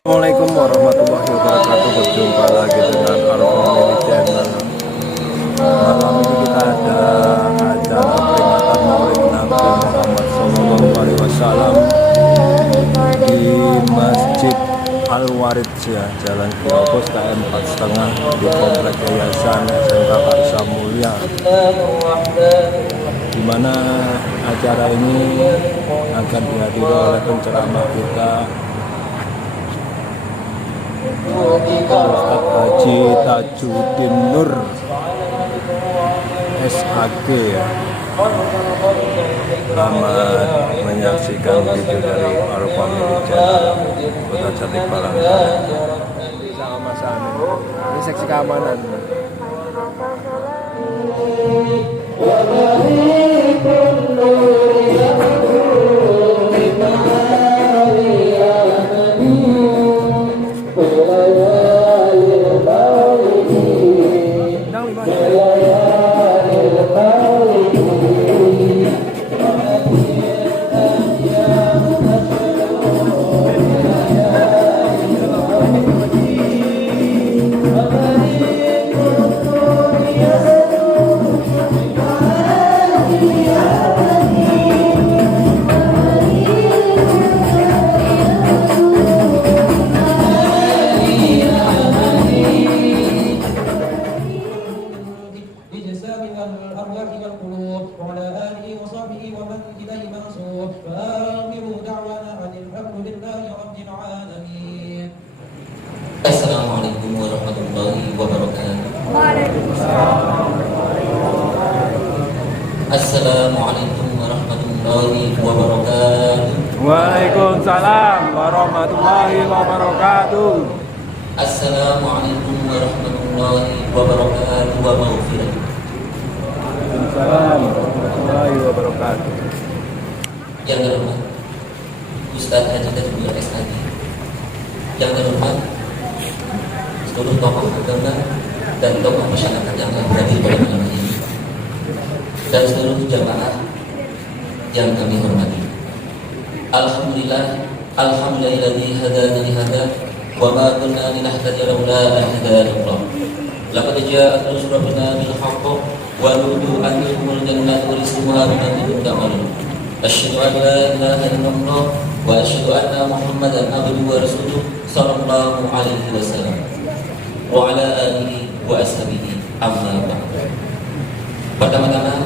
Assalamualaikum warahmatullahi wabarakatuh. Berjumpa lagi dengan Arfamili Channel. Malam ini kita ada acara peringatan Maulid Nabi Muhammad SAW di Masjid Al Warid ya, Jalan Kiopos KM 4,5 di Komplek Yayasan SMK Karsa Mulia. Di mana acara ini akan dihadiri oleh penceramah kita Ustadz Haji Tajuddin Nur SAG ya. Selamat menyaksikan video dari Arfamili Channel Kota Jati Barang. Sama Mas Amin. Ini seksi keamanan. Assalamualaikum warahmatullahi wabarakatuh. Assalamualaikum warahmatullahi wabarakatuh. Waalaikumsalam warahmatullahi wabarakatuh. Assalamualaikum warahmatullahi wabarakatuh wa maghfiratuh. Waalaikumsalam warahmatullahi wabarakatuh. Yang terhormat Ustadz Haji Tajuddin Nur SAG. Yang terhormat seluruh tokoh agama dan tokoh masyarakat yang telah berhadir pada malam ini, dan seluruh jamaah yang kami hormati. Alhamdulillah, alhamdulillahilladzi hadana li hadza wa ma kunna linahtadiya laula an hadana Allah. Laqad ja'at rusuluنا بالحق ونودوا أن يدخلوا الجنة ورزقها بما كنتم تعملون. أشهد أن لا إله إلا الله وأشهد أن محمدا عبده ورسوله صلى الله عليه وسلم وعلى آله وأصحابه أما بعد. Pertama-tama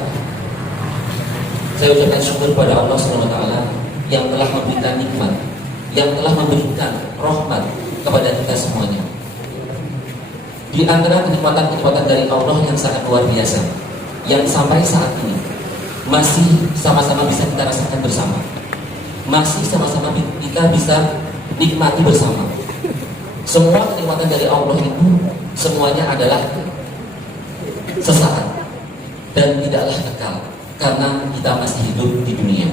saya ucapkan syukur pada Allah SWT yang telah memberikan nikmat, yang telah memberikan rahmat kepada kita semuanya. Di antara kenikmatan-kenikmatan dari Allah yang sangat luar biasa, yang sampai saat ini masih sama-sama bisa kita rasakan bersama, masih sama-sama kita bisa nikmati bersama. Semua kenikmatan dari Allah itu semuanya adalah sesaat dan tidaklah kekal, karena kita masih hidup di dunia.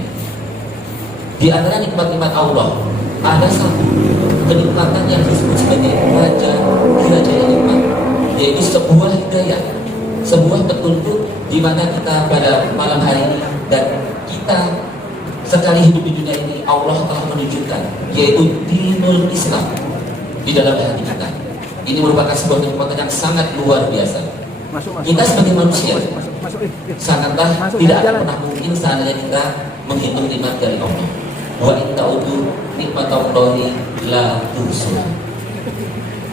Di antara nikmat-nikmat Allah ada satu kenikmatan yang disebut sebagai raja nikmat, yaitu sebuah hidayah, sebuah petunjuk di mana kita pada malam hari ini dan kita sekali hidup di dunia ini Allah telah menunjukkan, yaitu dinul Islam di dalam hati kita. Ini merupakan sebuah kenikmatan yang sangat luar biasa. Kita sebagai manusia sangatlah tidak akan pernah mungkin seandainya kita menghitung nikmat dari Allah. Wa in ta'udu nikmatallahi la tuhsuha.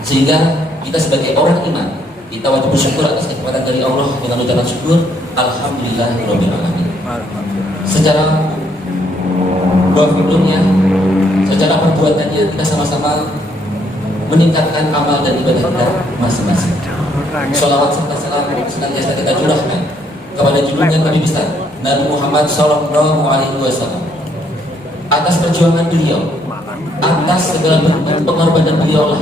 Sehingga kita sebagai orang iman, kita wajib bersyukur atas kenikmatan dari Allah dengan ucapan syukur alhamdulillahirabbil alamin. Secara fi'lnya, secara perbuatannya kita sama-sama meningkatkan amal dan ibadah kita masing-masing. Sholawat serta salam senantiasa kita curahkan kepada junjungan Nabi besar Nabi Muhammad Sallallahu Alaihi Wasallam, atas perjuangan beliau, atas segala bentuk pengorbanan beliau lah,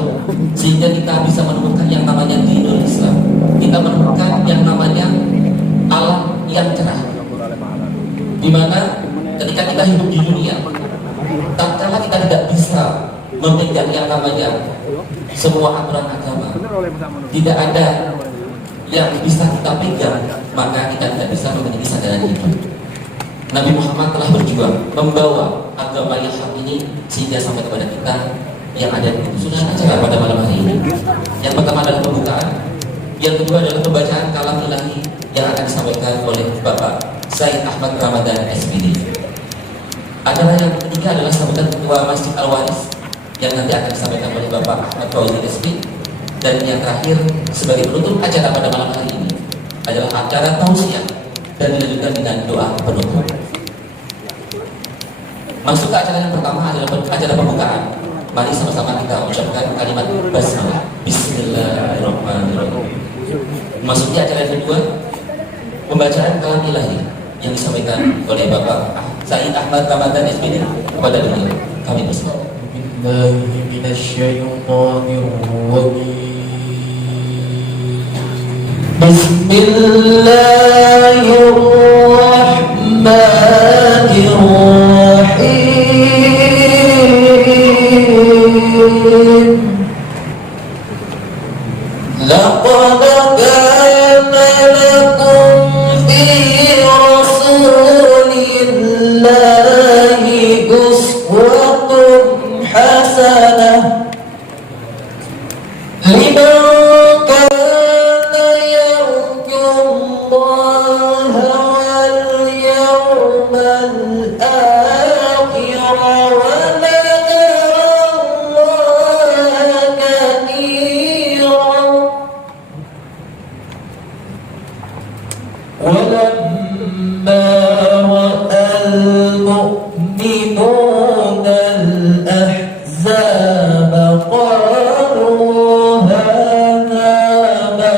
sehingga kita bisa menemukan yang namanya dinul Islam. Kita menemukan yang namanya alam yang cerah, di mana ketika kita hidup di dunia, tatkala kita tidak bisa memegang yang namanya semua aturan agama, tidak ada yang bisa kita pegang, maka kita tidak bisa memiliki kesadaran hidup. Nabi Muhammad telah berjuang membawa agama yang hak ini sehingga sampai kepada kita, yang ada di sudah acara pada malam hari ini. Yang pertama adalah pembukaan, yang kedua adalah pembacaan kalam ilahi yang akan disampaikan oleh Bapak Said Ahmad Ramadan SPD. Adalah yang ketiga adalah sambutan Ketua Masjid Al-Waris yang nanti akan disampaikan oleh Bapak Ahmad Fauzi SP. Dan yang terakhir sebagai penutup acara pada malam hari ini adalah acara tausiah dan dilanjutkan dengan doa penutup. Masuk ke acara yang pertama adalah acara pembukaan. Mari sama-sama kita ucapkan kalimat basmalah. Bismillahirrahmanirrahim. Masuknya acara yang kedua, pembacaan kalam ilahi yang disampaikan oleh Bapak Said Ahmad Ramadan SPD kepada beliau. Kami bersama. Bismillahirrahmanirrahim. Laqad kana lakum fi rasulillahi uswatun hasanah liman kana yarjullaha wal yawmal akhir wa ولما رأى المؤمنون الأحزاب قالوا هذا ما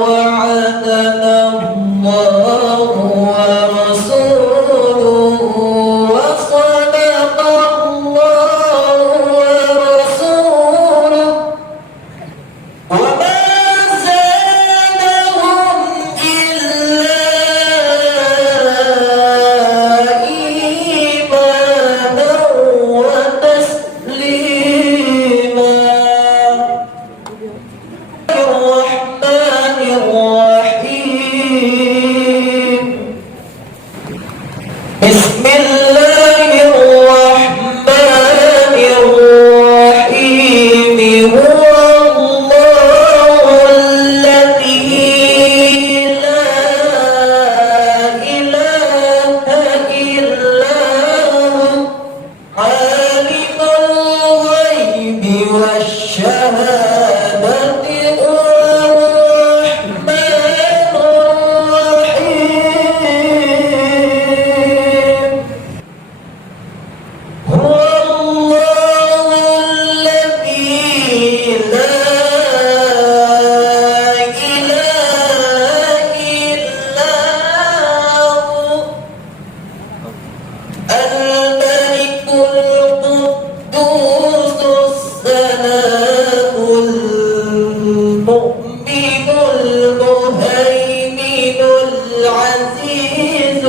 وعدنا الله ورسوله وصدق الله ورسوله وما زادهم إلا إيمانا وتسليما. الرحمن الرحيم. بسم الله الرحمن الرحيم. هو الله الذي لا إله إلا هو عالم الغيب والشهادة هو الرحمن الرحيم. هو الله الذي لا إله إلا هو الملك القدوس السلام المؤمن المهيمن العزيز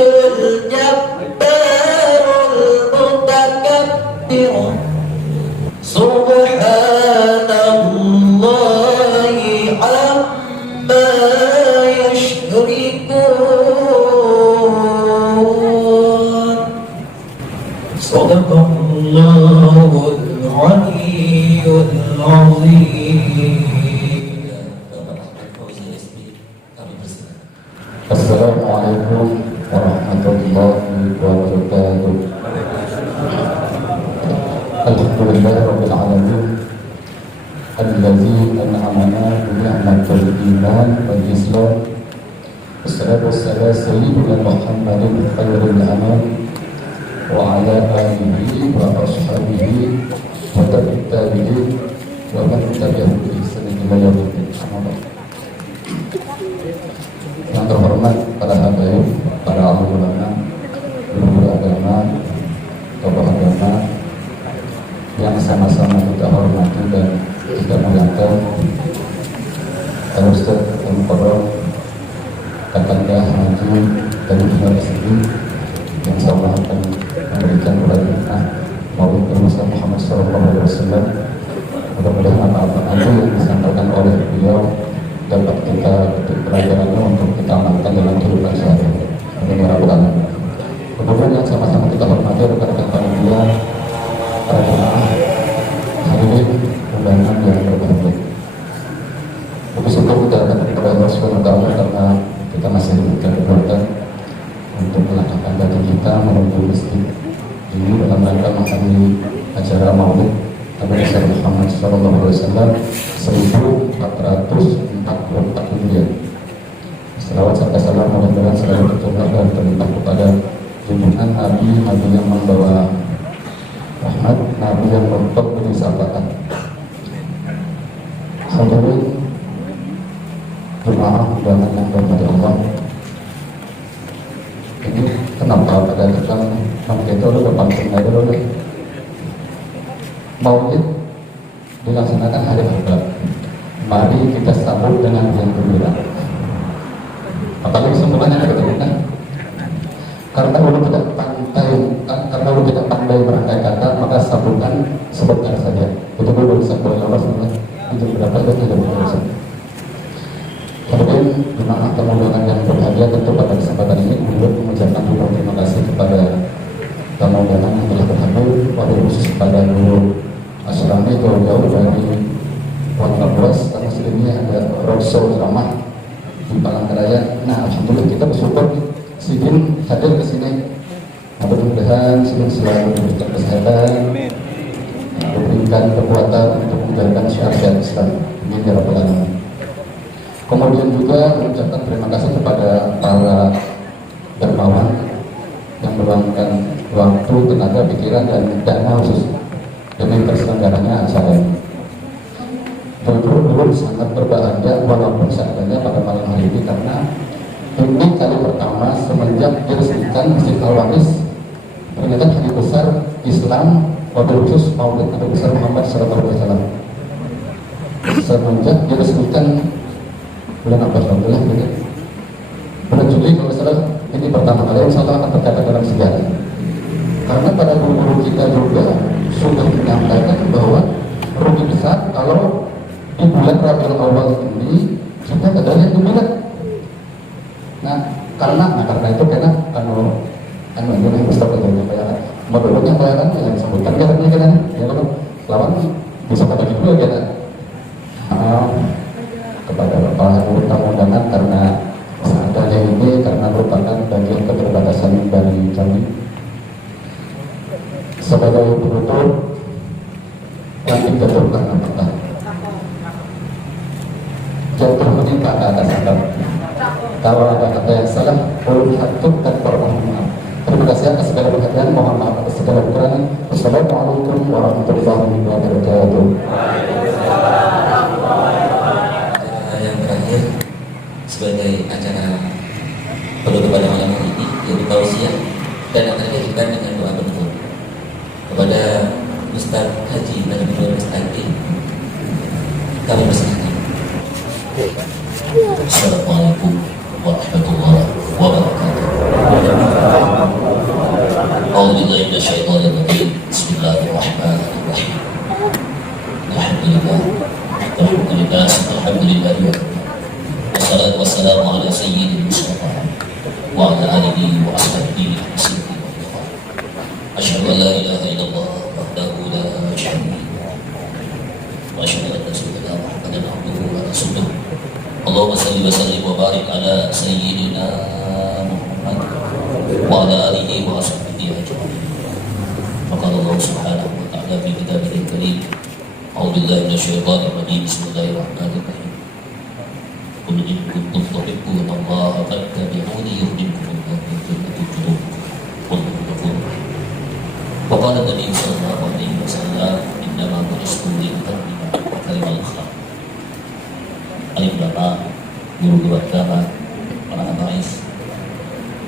الجبار المتكبر سبحان الله عما يشركون. صدق الله العلي العظيم. Bapak Ahmad Fauzi SP. Kami bersama. Assalamualaikum warahmatullahi wabarakatuh. Alhamdulillah rabbil alamin alladzi an'amana bi ni'matil iman wal islam. Wassalatu wassalamu sayyidina Muhammadin khairil anam wa ala alihi wa ashabihi wa tabi'in wa man tabi'ahum bi ihsan ila yaumil din. Yang terhormat para habaib, para ulama, guru agama, tokoh agama yang sama-sama kita hormati dan kita muliakan, Pak Ustaz Al-Mukarram, Kakanda Haji dari Universiti yang insyaallah akan memberikan pelajaran Maulid Nabi Muhammad SAW. Mudah-mudahan apa-apa nanti yang disampaikan oleh beliau dapat kita petik pelajarannya untuk kita amalkan dalam kehidupan sehari-hari. Amin ya rabbal alamin. Kemudian yang sama-sama kita hormati rekan-rekan panitia, para jemaah, hadirin undangan yang berbahagia. Lebih syukur kita akan kepada Allah Subhanahu wa taala karena kita masih diberikan kekuatan untuk melangkahkan kaki kita menuju masjid ini dalam rangka menghadiri acara Maulid Nabi Muhammad SAW 1444 Hijriah. Selawat serta salam mudah-mudahan selalu tercurah dan terlimpah kepada junjungan Nabi yang membawa rahmat, Nabi yang menutup kenisabatan. Hadirin jemaah undangan yang dirahmati Allah. Ini kenapa pada depan kita udah depan sungai dulu deh. Maulid dilaksanakan hari Arba. Mari kita sambut dengan yang gembira. Apalagi semuanya ada keturunan. Karena ulun tidak pandai merangkai kata, maka sambutan sebentar saja. Itu dulu bisa boleh lepas sebenarnya. Itu berapa itu tidak bisa. Kemudian jemaah tamu undangan yang berbahagia, tentu pada kesempatan ini untuk mengucapkan terima kasih kepada tamu undangan yang telah berhadir, wabil khusus kepada guru asrami jauh-jauh dari Wonton Luas, karena ini ada roadshow ramah di Palangkaraya. Nah, alhamdulillah kita bersyukur Sidin hadir ke sini. Mudah-mudahan Sidin selalu diberikan kesehatan, diberikan kekuatan untuk menjalankan syiar-syiar Islam. Amin ya rabbal alamin. Kemudian juga mengucapkan terima kasih kepada para dermawan yang meluangkan waktu, tenaga, pikiran, dan dana khusus demi terselenggaranya acara ini. Dulu sangat berbahagia walaupun seadanya pada malam hari ini, karena ini kali pertama semenjak diresmikan Masjid Al-Waris peringatan hari besar Islam, wabil khusus Maulid Nabi besar Muhammad SAW. Semenjak diresmikan bulan apa? Alhamdulillah gitu. Bulan Juli kalau salah, ini pertama kali insya Allah akan tercatat dalam sejarah. Karena pada guru-guru kita juga sudah menyampaikan bahwa rugi besar kalau di bulan Rabiul Awal ini kita ada yang gembira. Nah karena itu karena yang Mustafa itu menyampaikan menurutnya kan yang disebutkan kan ya kan lawan bisa kata gitu ya kan. Kepada Bapak tamu undangan, karena seadanya ini karena merupakan bagian keterbatasan dari kami sebagai penutur nanti jatuh karena patah jatuh menimpa ke atas atap. Kalau ada kata yang salah, ulun hatuk dan permohonan. Terima kasih atas segala perhatian, mohon maaf atas segala kekurangan. Wassalamualaikum warahmatullahi wabarakatuh. Sebagai acara penutup pada malam hari ini, yaitu tausiah, dan akan diakhirkan dengan doa penutup kepada Ustaz Haji Najibur Mustaqim. Kami persilakan. Assalamualaikum warahmatullahi wabarakatuh. A'udzubillahi minasyaitonir rajim. Bismillahirrahmanirrahim. Alhamdulillah. Wassalatu wassalamu ala sayyidil Mustafa wa ala alihi wa ashabihi wa asyhadu an la ilaha illallah wahdahu la syarika lahu wa asyhadu anna sayyidina Muhammadan abduhu wa rasuluh. Allahumma shalli wa sallim wa barik ala sayyidina Muhammad wa ala alihi wa ashabihi ajma'in. Faqala Allah subhanahu wa ta'ala fi kitabihil karim. A'udzu billahi minasyaitonir rajim. Bismillahirrahmanirrahim. Qul in kuntum tuhibbuna Allah fattabi'uni yuhibbukum Allah wa yaghfir lakum. Wa qala Nabi sallallahu alaihi wasallam, innama bu'istu li'utammima kalimatal haqq. Alim ulama, guru-guru agama, para habaib,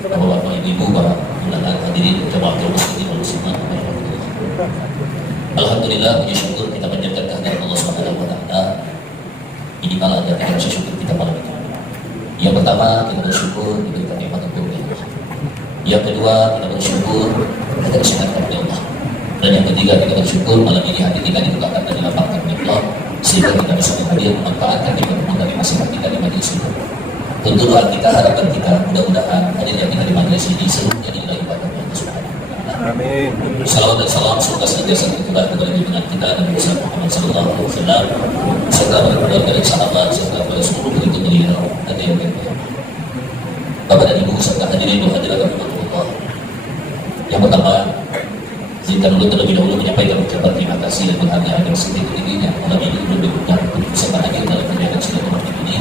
bapak-bapak, ibu-ibu, para undangan hadirin jamaah muslimin wal muslimat. Alhamdulillah, puji syukur kita panjatkan kehadiran Allah Subhanahu wa taala. Ini malah ada tiga rasa syukur kita malam ini. Yang pertama, kita bersyukur diberikan nikmat untuk Allah. Yang kedua, kita bersyukur kita diselamatkan oleh Allah. Dan yang ketiga, kita bersyukur malam ini hati kita ditegakkan dan dilapangkan oleh Allah, sehingga kita bisa hadir memanfaatkan nikmat dari nasihat kita di majelis ini. Tentu doa kita, harapan kita, mudah-mudahan hadirnya kita di majelis ini seluruhnya dinilai ibadah Allah Subhanahu wa Ta'ala. Amin. Salawat dan salam semoga senantiasa tercurah kepada junjungan kita Nabi Muhammad sallallahu alaihi wasallam serta para keluarga dan sahabat serta pada seluruh pengikut beliau dan yang lainnya. Bapak dan Ibu serta hadirin dan hadirat Allah. Yang pertama, izinkan dulu terlebih dahulu menyampaikan ucapan terima kasih dan penghargaan yang setinggi-tingginya malam ini untuk bersama hadir dalam kegiatan silaturahmi ini,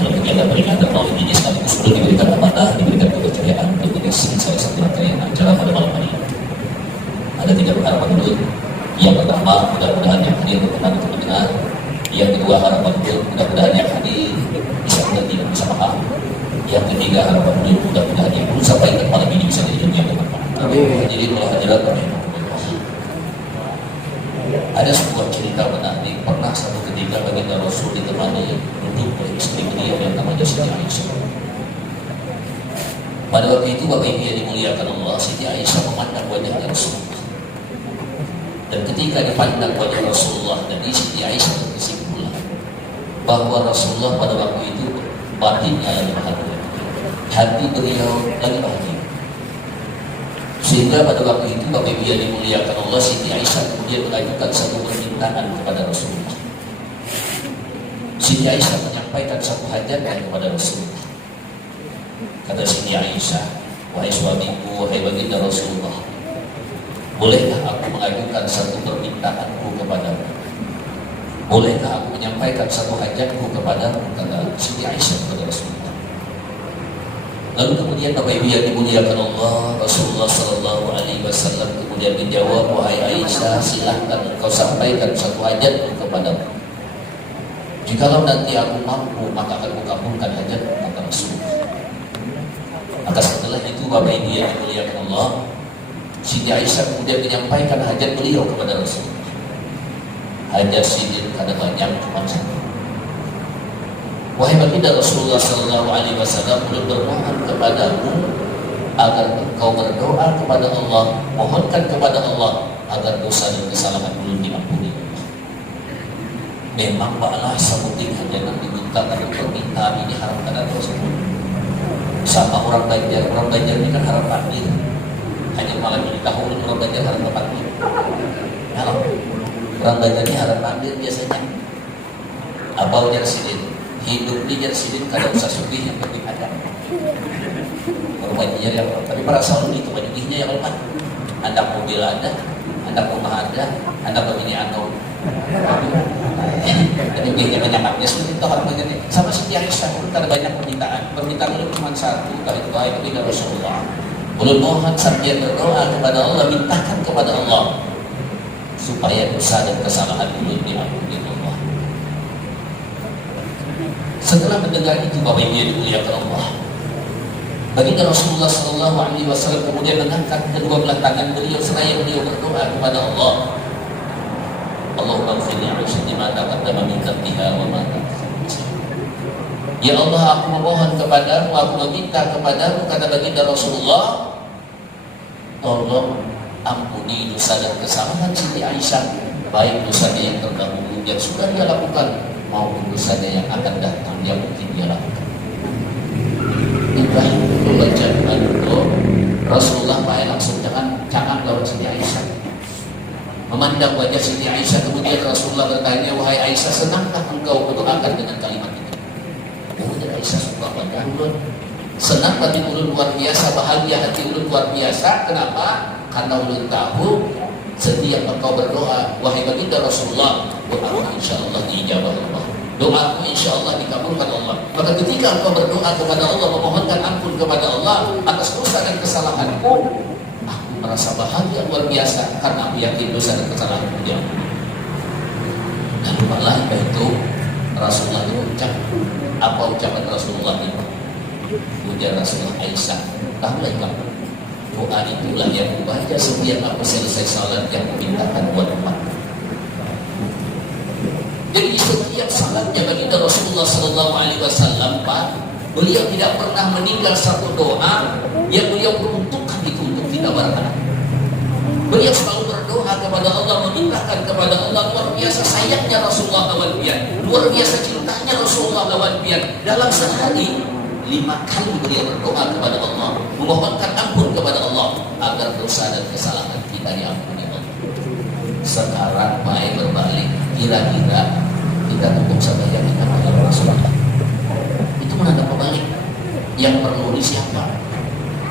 dalam kegiatan peringatan Maulid ini sekaligus perlu diberikan amanah, diberikan kepercayaan untuk mengisi salah satu rangkaian acara pada malam hari. Ada 3 harapan dulu. Yang pertama, mudah-mudahan yang hadir berkenan untuk mendengar. Yang kedua, harapan dulu, mudah-mudahan yang hadir bisa mengerti dan bisa paham. Yang ketiga, harapan dulu, mudah-mudahan yang perlu sampaikan malam ini bisa jadi ilmu yang bermanfaat. Jadi Allah hadirat ada sebuah cerita menarik. Pernah satu ketika baginda Rasul ditemani duduk oleh istri beliau yang namanya Siti Aisyah. Pada waktu itu Bapak Ibu yang dimuliakan Allah, Siti Aisyah memandang wajahnya Rasulullah. Dan ketika dipandang wajah Rasulullah, dan Siti Aisyah berkesimpulan bahwa Rasulullah pada waktu itu batinnya lagi bahagia, hati beliau lagi bahagia. Sehingga pada waktu itu Bapak Ibu yang dimuliakan Allah, Siti Aisyah kemudian mengajukan satu permintaan kepada Rasulullah. Siti Aisyah menyampaikan satu hajatnya kepada Rasulullah. Kata Siti Aisyah, wahai suamiku, wahai baginda Rasulullah, bolehkah aku mengajukan satu permintaanku kepadamu? Bolehkah aku menyampaikan satu hajatku kepadamu? Kata Siti Aisyah kepada Rasulullah. Lalu kemudian Bapak Ibu yang dimuliakan Allah, Rasulullah Sallallahu Alaihi Wasallam kemudian menjawab, wahai Aisyah, silahkan engkau sampaikan satu hajatmu kepadamu. Jikalau nanti aku mampu, maka akan kukabulkan hajatmu, kata Rasulullah. Maka setelah itu Bapak Ibu yang dimuliakan Allah, Siti Aisyah kemudian menyampaikan hajat beliau kepada Rasulullah. Hajat Siti kadang banyak, cuma satu. Wahai baginda Rasulullah Sallallahu Alaihi Wasallam, belum bermohon kepadamu agar engkau berdoa kepada Allah, mohonkan kepada Allah agar dosa dan kesalahan belum diampuni. Memang balah samuting hanya yang diminta dari permintaan ini haram karena dosa. Sama orang Banjar ini kan haram takdir. Hanya malam ini tahun orang Banjar haram takdir. Haram. Orang Banjar ini haram takdir biasanya. Apa ujar sidin? Hidup di Jersidin kada usah sugih yang penting ada. Orang Banjar yang tapi para selalu itu banyaknya yang lemah. Anak mobil ada, anak rumah ada, anak begini atau jadi bikin banyaknya seperti itu orang Banjar ini. Sama Siti Aisyah pun ada banyak permintaan itu cuma satu, itu baik dari Rasulullah. Belum mohon sambil berdoa kepada Allah, mintakan kepada Allah supaya dosa dan kesalahan belum diampuni Allah. Setelah mendengar itu Bapak Ibu yang dimuliakan Allah, baginda Rasulullah Sallallahu Alaihi Wasallam kemudian mengangkat kedua belah tangan beliau seraya beliau berdoa kepada Allah. Allahumma ighfirli Aisyah ma taqaddama min dhanbiha wa ma ta'akhkhara. Ya Allah, aku memohon kepadamu, aku meminta kepadamu, kata baginda Rasulullah, tolong ampuni dosa dan kesalahan Siti Aisyah, baik dosanya yang terdahulu yang sudah dia lakukan maupun dosanya yang akan datang yang mungkin dia lakukan. Ibrahim belajar itu Rasulullah bahaya langsung jangan lewat Siti Aisyah. Memandang wajah Siti Aisyah kemudian Rasulullah bertanya, wahai Aisyah, senangkah engkau berdoakan dengan kalimat itu? Kemudian Aisyah suka wajah ulun, senang hati ulun luar biasa, bahagia hati ulun luar biasa. Kenapa? Karena ulun tahu setiap engkau berdoa, wahai baginda Rasulullah, doamu insya Allah diijabah Allah, doamu insya Allah dikabulkan Allah. Maka ketika engkau berdoa kepada Allah, memohonkan ampun kepada Allah atas dosa dan kesalahanku, aku merasa bahagia luar biasa karena aku yakin dosa dan kesalahanku diampuni. Dan malah itu Rasulullah berucap, apa ucapan Rasulullah itu? Ujar Rasulullah, Aisyah, kamu kamu doa itulah yang membaca setiap aku selesai salat yang memintakan buat umat. Jadi setiap salatnya baginda Rasulullah Sallallahu Alaihi Wasallam, Pak, beliau tidak pernah meninggal satu doa yang beliau peruntukkan itu untuk kita berharap. Beliau selalu berdoa kepada Allah, memintakan kepada Allah. Luar biasa sayangnya Rasulullah kawan-kawan, luar biasa cintanya Rasulullah kawan-kawan. Dalam sehari 5 kali beliau berdoa kepada Allah, memohonkan ampun kepada Allah agar dosa dan kesalahan kita diampuni Allah. Sekarang baik berbalik, kira-kira kita cukup saja yang kita pada Rasulullah. Itu menanda kebalik. Yang perlu siapa?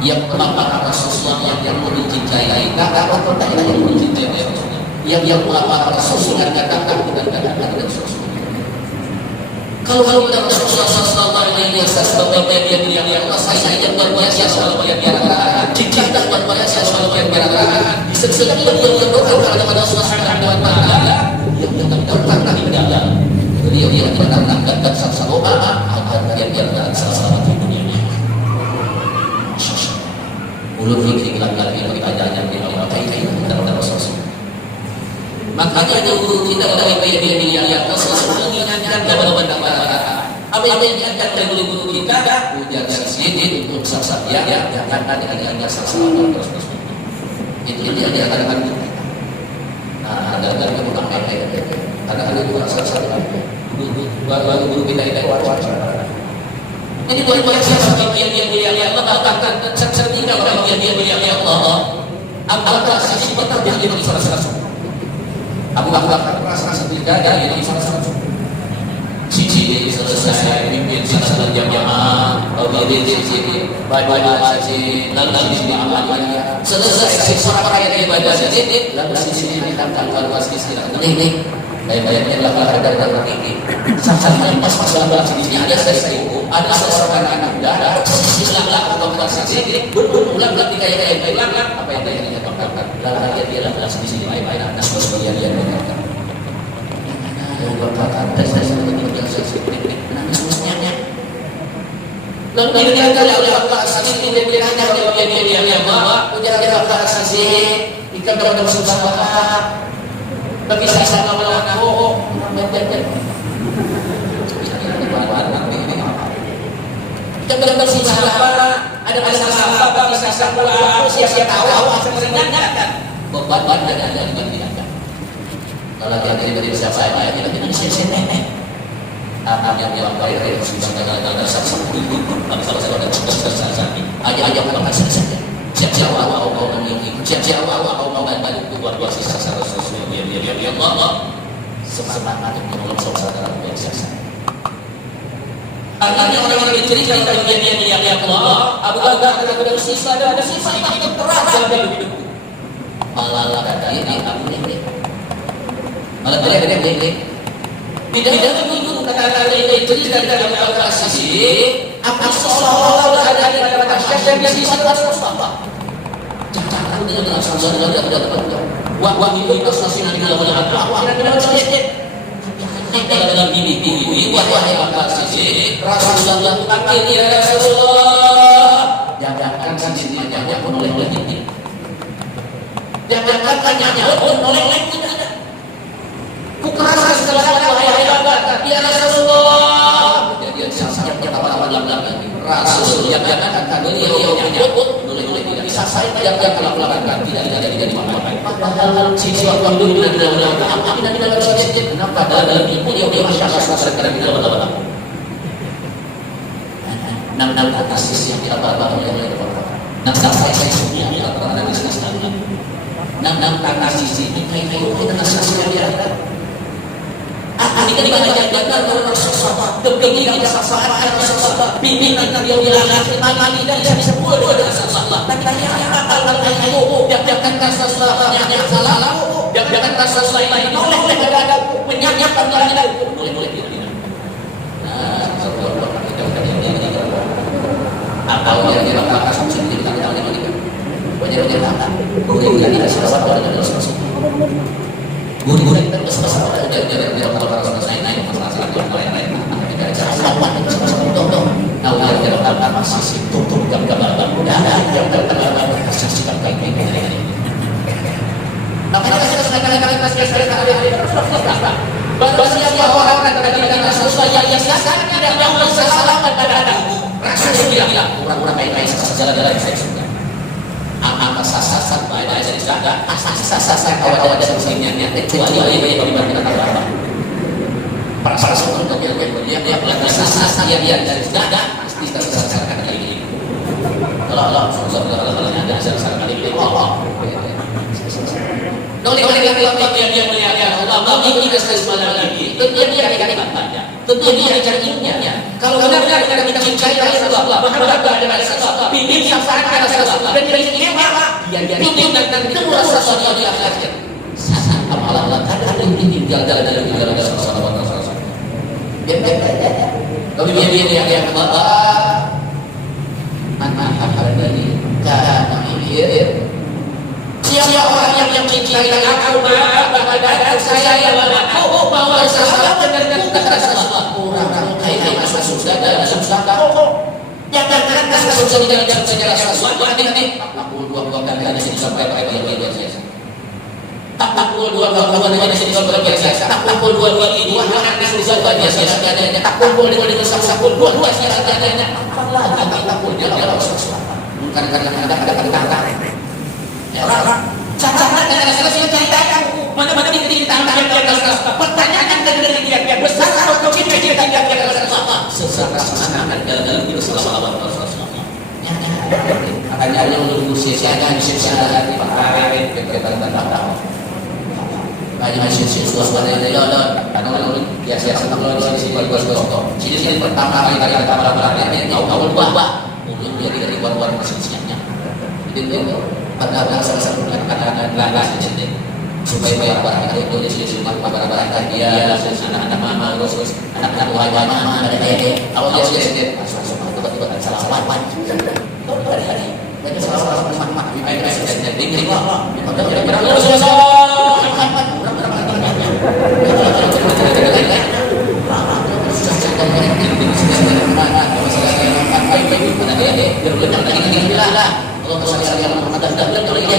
Yang apa Rasulullah yang perlu dicintai? Apa kata yang perlu dicintai Rasulullah? Yang apa Rasulullah katakan bukan kata-kata Rasulullah. Kalau kita Rasulullah sallallahu alaihi wasallam yang Allah saya luar biasa selalu yang biarkan. Jika luar biasa selalu yang biarkan. Sekali beliau berdoa kepada Allah Subhanahu wa taala yang datang tinggal. Beliau yang datang satu apa yang biarkan salah satu dunia. Mulut fikir bilang-bilang itu kita jangan bilang kayak kita Rasulullah. Makanya guru kita dari bayi yang Rasulullah mengingatkan kepada apa yang diingatkan dari guru kita, ujar sedikit untuk sasaran ya, jangan ada sasaran terus. Itu dia katakan. Nah, ada bukan kayak ada dua sasaran. Guru kita itu. Ini luar biasa yang Allah katakan setinggal orang yang Allah. Apakah sisi betul yang salah-salah? Abu Bakar merasa setia dari salah-salah cici selesai pimpin salat jamaah berdiri di sini baca haji lalu di amalnya selesai seorang rakyat ibadah sedikit lalu di sini ditangkap luas istilah ini bayar-bayarnya lah ada ini sampai pas-pas di sini ada seorang anak muda silang-lang atau sedikit berulang lagi kayak bilang apa yang dia katakan lalu dia lah di sini baik-baik anak sebagian dia berkata yang berkata tes yang seperti nangis musnahnya lalu dia oleh Allah asasi dia bilangnya dia bawa ujar Allah asasi ikan dalam susah bagi saya sama aku kita benar-benar siapa ada masalah apa bisa aku siapa tahu sebenarnya beban ada tidak kalau kita tidak bisa saya kita bisa nenek anak yang baik itu sudah ada satu aja kalau saja siap-siap awal mau memiliki siap-siap awal mau bantu buat sisa Rasulullah ya Allah semangat untuk menolong saudara biasa. Akhirnya orang-orang dicerikan kejadian yang Allah Abu Bakar kepada sisa ada sisa itu keras dalam hidupku. Malah kata ini aku ini. Malah dia tidak menunjuk kata-kata ini cerita dari Allah sisi apa seolah-olah ada di pada syaitan yang sisa Rasulullah. Jangan dengan saudara wa ini asasi nabi Allah kira-kira sedikit dalam mimpi wahai apa sisi Rasulullah akhirnya Rasulullah jangan sisi jangan pun oleh lagi jangan tanya pun oleh lagi pukaran segala wahai apa ya Rasulullah dia siap ketawa lagi Rasul yang katakan beliau yang boleh tidak bisa saya tidak lakukan tidak di mana-mana padahal sisi waktu dulu tidak sedikit kenapa dalam itu dia masyarakat sekarang tidak betul-betul nam atas sisi yang apa-apa yang nam saya punya apa-apa di sana nam atas sisi ini kayak kita nasib yang ada kita dibaca dan sesuatu demi tidak sasaran sesuatu pimpinan yang dilakukan tangani dan bisa sepuluh dengan salah tapi apa itu jangan rasa salah yang salah jangan rasa lain oleh ada penyakit yang boleh nah sebuah kita atau yang kita kasih sendiri kita tahu banyak kata boleh tidak selawat dengan Rasul guru kita selesai dia kalau selesai naik masalah lain kita jalan tahu ada apa masih tutup gambar udah yang terkenal kasih kayak gini makanya kita bahwa siapa orang tadi dengan Rasulullah yang sekarang tidak mau bersalaman pada Rasul bilang orang-orang baik-baik jalan-jalan saya sudah apa sasar pada dari sada sasar awal ada musimnya kecuali banyak kita tahu para sasar untuk yang dia sasar dia dari sada pasti sasar kali ini kalau ada sasar kali ini Allah Nolak yang melihat Allah ini kesesuaian lagi. Tentu dia akan baca. Tentu dia cari ilmunya. Kalau benar-benar kita mencintai Rasulullah, berharap pada Rasulullah, pingin sampai pada Rasulullah, dan dia apa? Dia pingin dan ketemu Rasulullah di akhir. Sasa Allah karena ini tinggal dalam Rasulullah. Dia baca. Kalau dia yang Allah, anak dari cara ini. Siapa orang yang mencintai aku pada saya yang aku bahwa saya dengan Rasulullah orang kaya masa sudah dan susah jangan susah di dalam sejarah Rasulullah ini aku dua kali ada sini sampai pada yang biasa aku dua kali ada sini sampai biasa aku dua ini anak susah biasa ada aku boleh sakul dua siapa ada apa kita pun dia Rasulullah bukan karena ada cara-cara saya ceritakan mana-mana ditantang pertanyaan dari dia besar atau kecil dia sesaat akan jalan-jalan itu selama Rasulullah makanya yang menunggu saya di banyak suasana ya biasa sini pertama kali berarti awal buah mulut dari luar mesinnya itu pada salah satu kata-kata lalas di sini supaya barang-barang itu di rumah barang-barang dia anak-anak mama terus anak-anak mama ada kayak awal dia sedikit tiba-tiba salah lawan hari-hari banyak salah mama ini ini kalau misalnya yang Muhammad dan kalau dia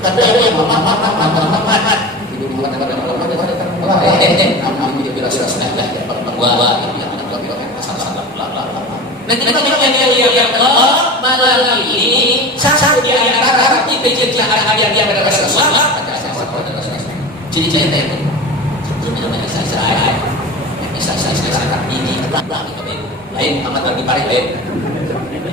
kata yang Muhammad ibu Muhammad dia bilang sudah nanti kita yang malam ini satu di antara tipe-tipe yang ada Rasulullah ciri-ciri itu sebenarnya saya ini lain amat lagi parah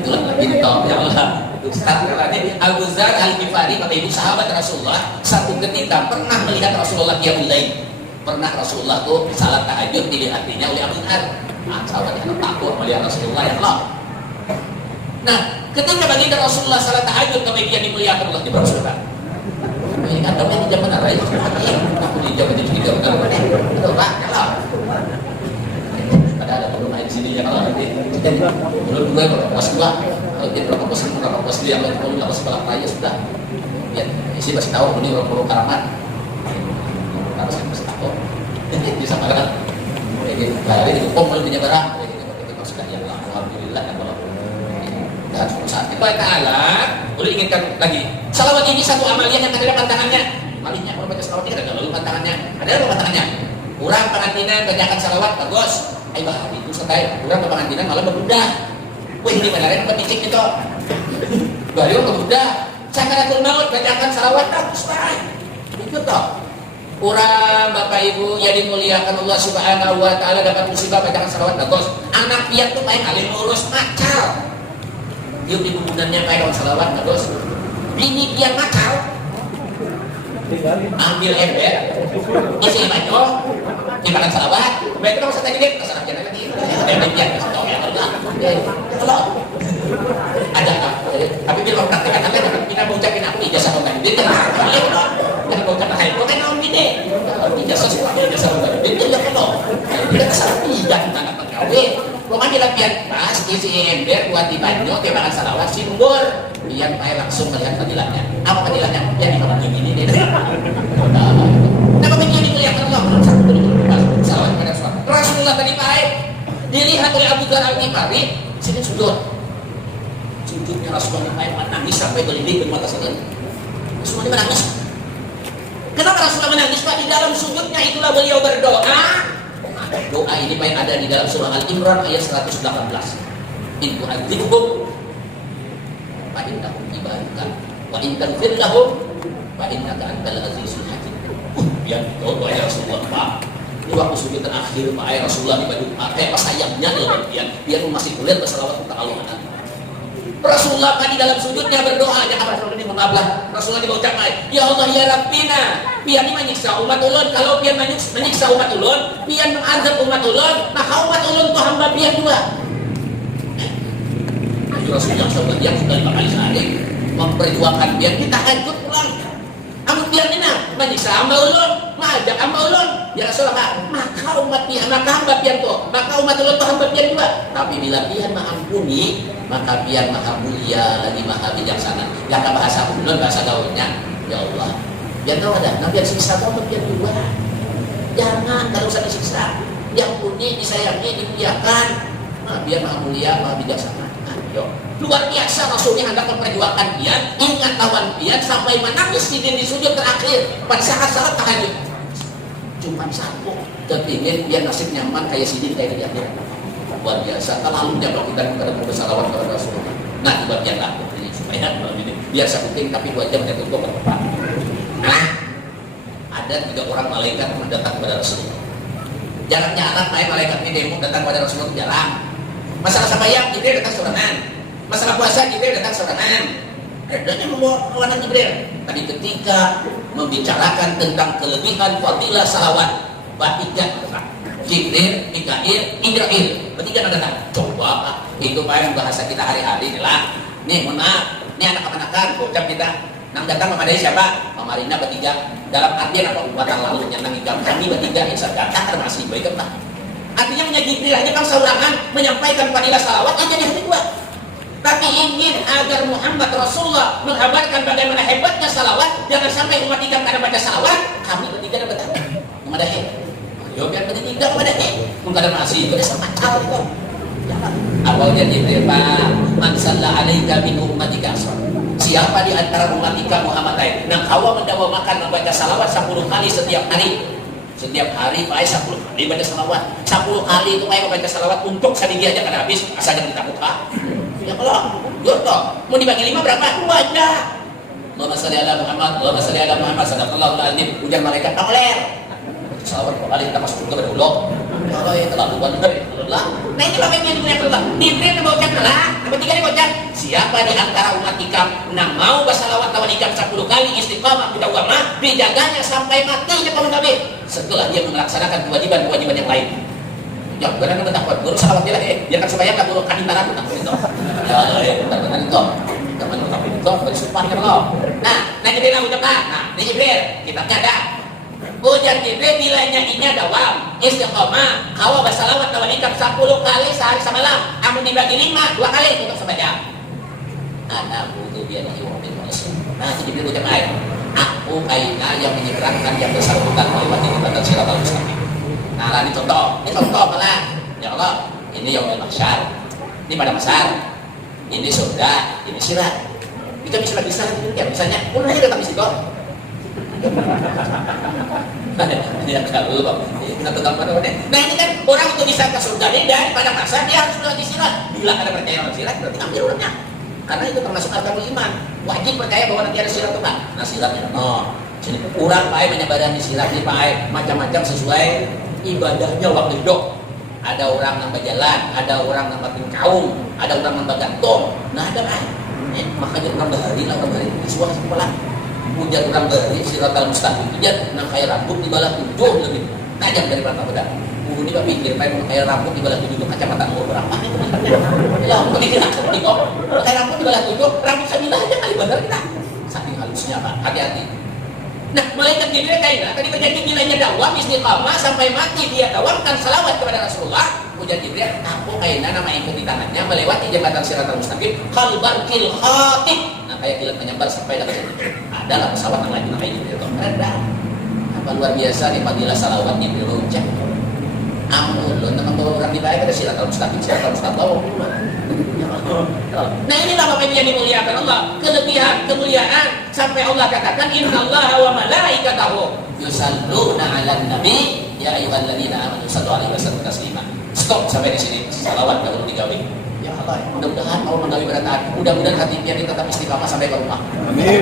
itulah bintang ya Allah Ustaz katanya Abu Dzar Al-Ghifari kata ibu sahabat Rasulullah satu ketika pernah melihat Rasulullah qiyamul lail pernah Rasulullah tuh salat tahajud dilihatinya oleh Abu Dzar sahabat yang takut melihat Rasulullah ya Allah nah ketika baginda Rasulullah salat tahajud kemudian dimuliakan Allah di Rasulullah ini kan tapi di zaman raya aku di zaman itu juga betul Pak kalau ada belum main sini ya kalau nanti belum juga pas dua dia berapa pos dia yang lain kalau sekolah raya sudah ya isi masih tahu ini orang karaman harus masih tahu bisa makan jadi hari itu pom punya barang kita sudah ya alhamdulillah ya Allah dan saat itu Allah Taala boleh ingatkan lagi salawat ini satu amalian yang ada pantangannya malihnya kalau baca salawat ini ada lalu pantangannya ada apa pantangannya kurang pengantinan bacakan salawat bagus ayo bah itu selesai kurang pengantinan malah berbudah wih ini beneran peticik itu baru berbudah sakaratul maut bacakan salawat bagus baik itu toh orang bapak ibu yang dimuliakan Allah Subhanahu wa taala dapat musibah bacakan salawat bagus anak piat tuh main alim urus macal yuk di pembunannya bacakan salawat bagus ini piat macal ambil ember isi maco dimakan salawat baik itu usah tadi terserah jangan lagi ember tahu ya kalau ada tapi bila praktekkan apa kita mau ucapin aku ijazah bukan dia kan mau ucapin hai bukan naon gini ijazah sekolah ijazah bukan dia ya kalau tidak salah tidak anak pegawai rumah dilapian pas isi ember buat dibanyo makan salawat si mundur dia langsung melihat fadilahnya apa fadilahnya yang dimakan begini nih kenapa begini melihat Allah salawat pada Rasulullah tadi baik dilihat oleh Abu Dzar Al-Ghifari sini sujudnya Rasulullah menangis sampai gelinding bermata saja Rasulullah menangis kenapa Rasulullah menangis Pak di dalam sujudnya itulah beliau berdoa doa ini Pak ada di dalam surah Al-Imran ayat 118 in tu'adzibhum fa innahum ibadun in taghfir lahum fa innaka antal azizul hakim. Biar itu ya Rasulullah Pak. Ini waktu sujud terakhir Pak Rasulullah di baju pakai pas sayangnya biar masih kulihat bersalawat untuk Allah. Rasulullah tadi dalam sujudnya berdoa aja apa Rasulullah ini mengablah. Rasulullah dibaca ya Allah ya Rabbina, biar ini menyiksa umat ulun, kalau biar menyiksa umat ulun, biar mengazab umat ulun, nah umat ulun tuh hamba biar juga. Rasulullah SAW yang sudah 5 kali sehari memperjuangkan biar kita hancur pulang. Amun biar kita menyiksa hamba ulun, mengajak hamba ulun, ya Rasulullah maka umat biar, maka hamba biar tuh, maka umat ulun tuh hamba biar juga. Tapi bila biar mengampuni, maka biar maha mulia lagi maha bijaksana. Gak bahasa ulun, bahasa gaulnya ya Allah biar tahu ada nah biar siksa kau biar juga, jangan kalau usah disiksa, yang puni disayangi dimuliakan, nah biar maha mulia maha bijaksana. Nah, yo luar biasa Rasulnya hendak memperjuangkan dia, ingat lawan dia sampai menangis di sujud terakhir pada saat tahajud. Cuma satu kepingin dia nasib nyaman kayak sini kayak di akhirat. Luar biasa, terlalu jago kita bersalawat kepada Rasulullah. Nah, itu bagian aku ini supaya ini biar sakutin tapi 2 jam kita tutup berapa. Nah, ada 3 orang malaikat mendatang kepada Rasulullah. Jarang-jarang malaikat ini demo datang kepada Rasulullah, jarang. Masalah sembahyang Jibril datang sorangan. Masalah puasa Jibril datang sorangan. Dan yang membawa kawanan Jibril tadi ketika membicarakan tentang kelebihan fadilah salawat bertiga Jibril, Mikail, Israil, bertiga datang. Coba itu Pak bahasa kita hari-hari inilah. Nih mohon maaf, ini anak keponakan bocah kita. Nang datang kepada siapa? Pamarina bertiga. Dalam artian apa umpatan lalu yang nang ikam kami bertiga insya Allah termasih baik lah. Artinya punya Jibril hanya kan saurangan menyampaikan fadilah salawat aja di hari 2. Tapi ingin agar Muhammad Rasulullah menghabarkan bagaimana hebatnya salawat, jangan sampai umat ikam karena baca salawat kami bertiga dapat memadahi. Yo biar bertiga memadahi. Mungkin ada masih pada sama hal itu. Awalnya Jibril Pak, man salla alaika min ummatika asra. Siapa di antara umat ikam Muhammad yang kau mendawamakan membaca salawat 10 kali setiap hari. Setiap hari Pak 10 kali baca salawat. 10 kali itu Pak membaca salawat untuk sedikit aja kan habis, asal jangan ditakut Pak. Ya kalau toh mau dibagi 5 berapa? 2 aja. Allahumma shalli ala Muhammad, Allahumma shalli ala Muhammad, sadaqallahu al-azim. Ujian malaikat kamuler. Salawat kali kita masuk surga berdulu. Kalau ya terlalu banget Allah. Nah ini bapak yang digunakan Allah. Jibril membawakan lah. Nomor 3 dibawakan. Siapa di antara umat ikam yang mau bersalawat lawan ikam 10 kali istiqamah mudawamah, dijaganya sampai matinya kaum nabi. Setelah dia melaksanakan kewajiban yang lain. Ya, benar benar takut. Guru salawat dia biarkan supaya kan guru kadintaran itu takut itu. Ya, benar itu. Teman takut itu bersumpah ya Allah. Nah Jibril udah Pak. Nah, ini Jibril kita ada. Ujian Jibril nilainya ini dawam istiqomah kau bersalawat lawan ikam 10 kali sehari semalam. Amun dibagi 5 2 kali untuk sebanyak. Anak butuh biar diuapin manusia. Nah Jibril ujian lain. Aku kaina yang menyeberangkan yang bersangkutan melewati jembatan Siratal Mustaqim. Nah ini contoh malah. Ya Allah, ini yaumul mahsyar. Ini pada masar. Ini surga, ini sirat. Kita bisa lagi sirat ini misalnya, mulanya datang di situ. Ya kalau kita tetap pada mana. Nah ini kan orang untuk bisa ke surga ini dan pada masa dia harus lagi sirat. Bila ada percaya orang sirat berarti ambil orangnya. Karena itu termasuk arkanul iman. Wajib percaya bahwa nanti ada sirat tuh Pak. Nah siratnya, sini kurang Pak menyebaran di sirat ini Pak macam-macam sesuai ibadahnya waktu hidup. Ada orang yang berjalan, ada orang yang kaum, ada orang yang bergantung. Nah ada Pak. Makanya orang berhari lah orang berhari sesuai sekolah. Ujar orang dari Siratal Mustaqim ujar nang kayak rambut di bawah 7 lebih tajam dari mata pedang. Ini Pak pikir kayak rambut di bawah 7 kacamata umur berapa itu maksudnya? Ya begini lah seperti itu. Kayak rambut di bawah 7 rambut sembilan aja kali benar kita. Saking halusnya Pak, hati-hati. Nah malaikat Jibril kayak tadi berjanji nilainya dawam istiqamah sampai mati dia dawamkan salawat kepada Rasulullah. Ujar Jibril, aku kayaknya nama ikut di tangannya melewati jembatan Siratal Mustaqim kalbarkil khatib. Nah kayak kilat menyebar sampai dekat situ. Adalah pesawat yang lain namanya Jibril. Keren dah. Apa luar biasa nih fadilah salawat Jibril ucap. Ampun, teman bawa orang dibayar ke Siratal Mustaqim bawa. Nah inilah Bapak yang dimuliakan Allah. Kelebihan, kemuliaan sampai Allah katakan innallaha wa malaikatahu yusalluna 'alan nabi ya ayyuhalladzina amanu sallu 'alaihi wasallam taslima. Stop sampai di sini. Salawat baru digawe. Ya Ya Allah, mudah-mudahan Allah menggawi beratan. Mudah-mudahan hati pian tetap istiqamah sampai ke rumah. Amin.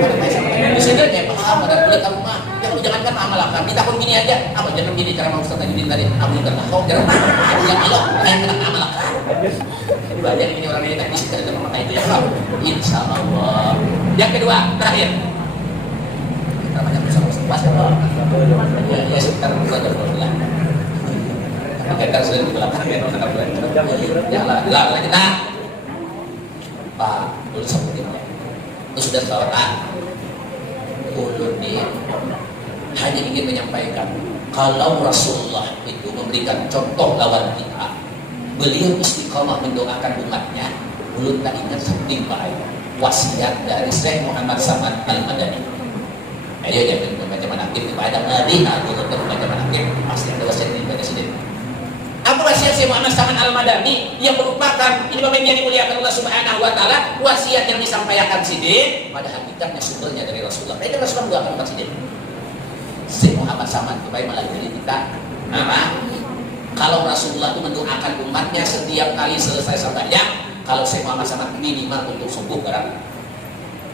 Di sini kayak paham ada kulit ke rumah. Ya lu jangankan amalkan. Di tahun gini aja. Apa jangan gini cara mau Ustaz Tajudin tadi. Aku yang tertahu jangan yang Allah yang kena amalkan. Ini banyak ini orang ini tak bisa dalam mata itu ya Allah. Insya Allah. Yang kedua, terakhir. Kita banyak berusaha pas ya Allah. Ya sekitar 2 jam bulan. Kita sudah di belakang ya, ya lah kita Pak dulu seperti itu sudah selesai. Ulun ini hanya ingin menyampaikan kalau Rasulullah itu memberikan contoh lawan kita, beliau istiqomah mendoakan umatnya. Ulun tak ingat seperti baik wasiat dari Syekh Muhammad Samad Al-Madani. Ayo jangan membaca manakib kepada Nabi, atau membaca manakib pasti ada wasiat dari Presiden. Apa wasiat Syekh Muhammad Saman Al-Madani yang merupakan ini bapak yang dimuliakan Allah Subhanahu wa taala, wasiat yang disampaikan Sidin pada hakikatnya sumbernya dari Rasulullah. Itu Rasulullah mendoakan Sidin. Syekh Muhammad Saman kembali melalui kita. Kalau Rasulullah itu mendoakan umatnya setiap kali selesai sembahyang, kalau Syekh Muhammad Saman minimal untuk subuh barang.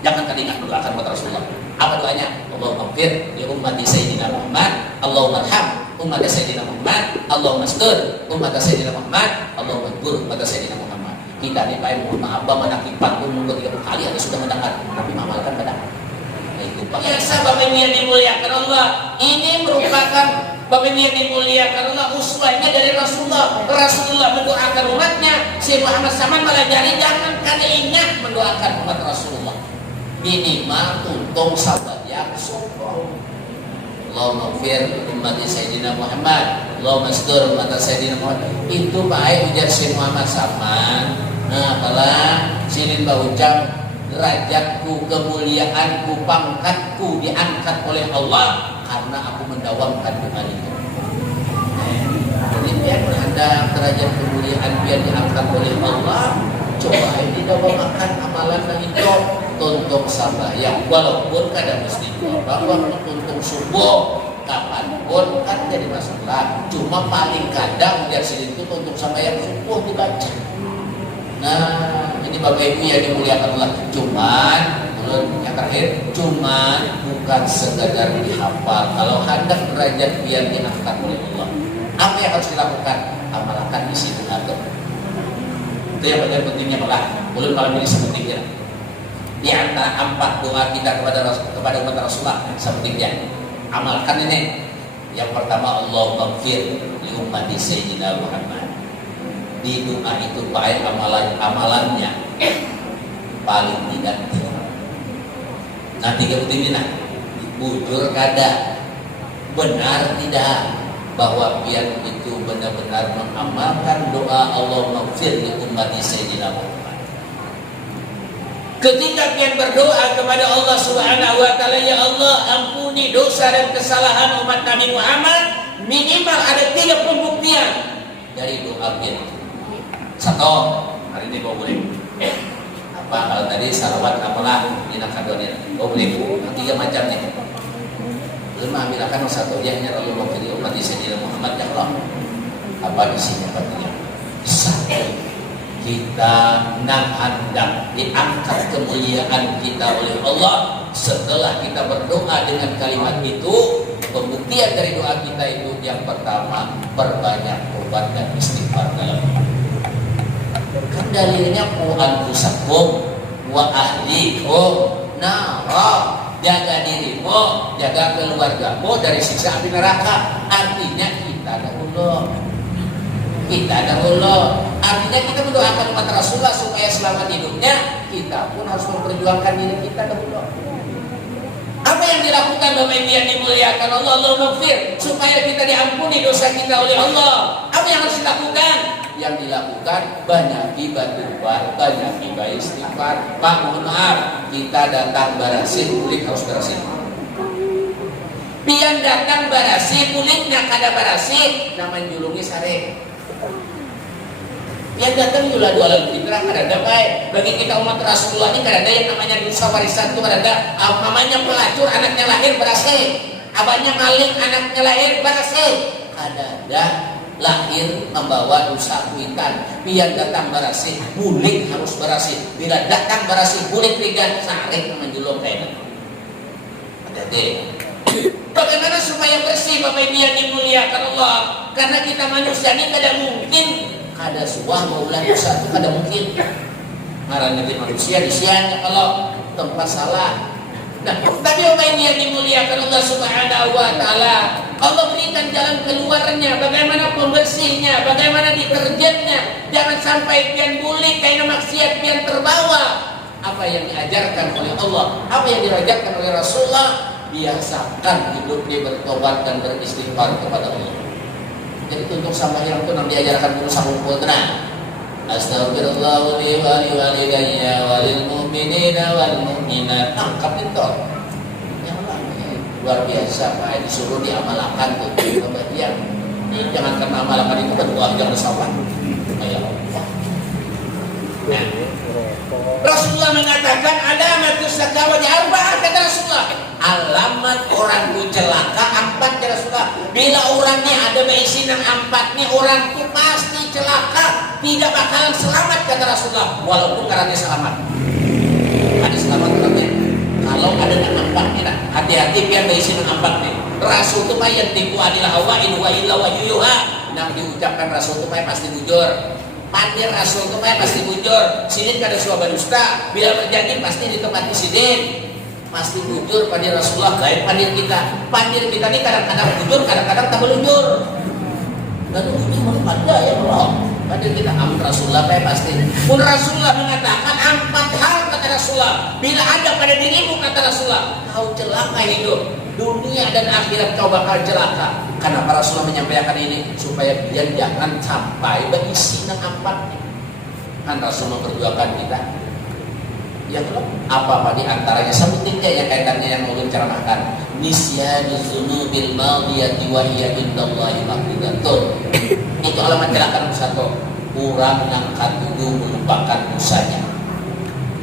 Jangan kelingan mendoakan umat Rasulullah. Apa doanya? Allahumma ighfir li ummati Sayyidina Muhammad, Allahumma arham umat Sayyidina Muhammad, Allahumma astur umat Sayyidina Muhammad, Allahumma jbur umat Sayyidina Muhammad. Kita nih baik mohon maaf mana kipat umum 30 kali atau sudah mendengar, tapi mengamalkan pada itu biasa Bapak yang dimuliakan Allah. Ini merupakan Bapak yang dimuliakan Allah, uswahnya dari Rasulullah. Rasulullah mendoakan umatnya. Syekh Muhammad Saman melajari jangan kada ingat mendoakan umat Rasulullah. Minimal untung sahabat yang sombong. Allahumma ighfir ummati Sayyidina Muhammad, Allahumma astur ummati Sayyidina Muhammad. Itu baik ujar Syekh Muhammad Saman. Nah, apalah sinin baucang derajatku, kemuliaanku, pangkatku diangkat oleh Allah karena aku mendawamkan doa itu. Jadi biar ada derajat kemuliaan biar diangkat oleh Allah. Coba ini dawamkan amalan dan itu untuk sembahyang walaupun kadang mesti bahwa untuk subuh kapanpun kan jadi masalah. Cuma paling kadang biar itu untuk sembahyang subuh dibaca. Nah ini Bapak Ibu yang dimuliakan Allah. Cuman yang terakhir cuman bukan sekedar dihafal. Kalau hendak derajat biar diangkat oleh Allah, apa yang harus dilakukan? Amalkan isi doa. Itu yang paling pentingnya malah ulun malam ini sepentingnya. Di antara 4 doa kita kepada umat Rasulullah sepentingnya amalkan ini. Yang pertama Allahumma ighfir li ummati Sayyidina Muhammad. Di doa itu baik amalannya paling tidak. Nah 3 pentingnya bujur kada benar tidak bahwa biar itu benar-benar mengamalkan doa Allahumma ighfir li ummati Sayyidina Muhammad. Ketika pian berdoa kepada Allah Subhanahu wa taala, ya Allah ampuni dosa dan kesalahan umat Nabi Muhammad, minimal ada 3 pembuktian dari doa pian. 1, hari ini kau boleh. Apa kalau tadi salawat apalah dina kadonya. Kau boleh 3 macam nih. Belum ambilkan 1 ya hanya Allah memberi umat Sayyidina Muhammad ya Allah. Apa isinya katanya? 1. Kita hendak diangkat kemuliaan kita oleh Allah setelah kita berdoa dengan kalimat itu. Pembuktian dari doa kita itu yang pertama, perbanyak tobat dan istighfar dalam hidup. Kan dalilnya ku anfusakum wa ahlikum nara, jaga dirimu, jaga keluargamu dari siksa api neraka. Artinya kita dahulu. Artinya kita mendoakan umat Rasulullah supaya selamat hidupnya, kita pun harus memperjuangkan diri kita dahulu. Apa yang dilakukan Bapak Ibu yang dimuliakan Allah? Allahumma ighfir, supaya kita diampuni dosa kita oleh Allah. Apa yang harus dilakukan? Yang dilakukan banyak ibadah, banyak istighfar. Pak mohon maaf, kita datang barasi, kulit harus barasi. Pian datang barasi, kulitnya kada barasi, namanya julungi sare. Yang datang juga dua fitrah kada ada baik. Bagi kita umat Rasulullah ini kada ada yang namanya dosa warisan itu kada ada. Namanya pelacur anaknya lahir berhasil, abahnya maling anaknya lahir berhasil, kada ada. lahir membawa dosa kuitan, pian datang berasih, bulik harus berasih. Bila datang berasih, bulik tiga, sarik menjulung kain. Hati-hati. Bagaimana supaya bersih Bapak Ibu yang dimuliakan Allah? Karena kita manusia ini kada mungkin kada suah maulah dosa itu kada mungkin. Ngaran nanti manusia disiannya kalau tempat salah. Nah, tapi Bapak Ibu yang dimuliakan Allah Subhanahu wa taala, Allah berikan jalan keluarnya, bagaimana pembersihnya, bagaimana deterjennya. Jangan sampai pian bulik kayak maksiat pian terbawa. Apa yang diajarkan oleh Allah, apa yang diajarkan oleh Rasulullah, biasakan hidup dia bertobat dan beristighfar kepada Allah. Jadi untuk sampai yang itu nanti diajarkan dulu sama kumpul tenang. Astagfirullah li wa li walidayya walil mu'minina wal mu'minat. Angkat itu. Yang lain luar biasa Pak, disuruh diamalkan tuh kemudian. Ini jangan karena amalkan itu berdoa jangan salah. Kayak Allah. Nah, Rasulullah mengatakan alamatus sakawati arba'ah, kata Rasulullah. Alamat orang itu celaka empat, kata Rasulullah. Bila orangnya ada berisi yang empat nih, orang itu pasti celaka, tidak bakalan selamat, kata Rasulullah. Walaupun karena selamat, ada selamat orangnya. Kalau ada yang empat nih, hati-hati biar berisi yang empat nih. Rasul itu yang tipu adalah hawa in wa illa wa yuyuha. Nah diucapkan Rasul itu pasti jujur. Pandir Rasul itu pasti bujur. Sidin kada suah berdusta. Bila terjadi pasti di tempat sidin. Pasti bujur pandir Rasulullah gaib pandir kita. Pandir kita ini kadang-kadang bujur, kadang-kadang tak bujur. Dan itu cuma ada ya Allah. Pandir kita amin Rasulullah pasti. Pun Rasulullah mengatakan empat hal, kata Rasulullah. Bila ada pada dirimu, kata Rasulullah, kau celaka hidup. Dunia dan akhirat kau bakal celaka. Karena para Rasulullah menyampaikan ini supaya dia jangan sampai berisi dengan empat. Kan Rasul memperjuangkan kita. Ya apa di antaranya sebutin yang kaitannya yang ulun ceramahkan. Nisyanu dzunubil madiyati wa hiya indallahi maghfiratun. Itu alamat celaka nomor satu. Orang yang katudu melupakan dosanya.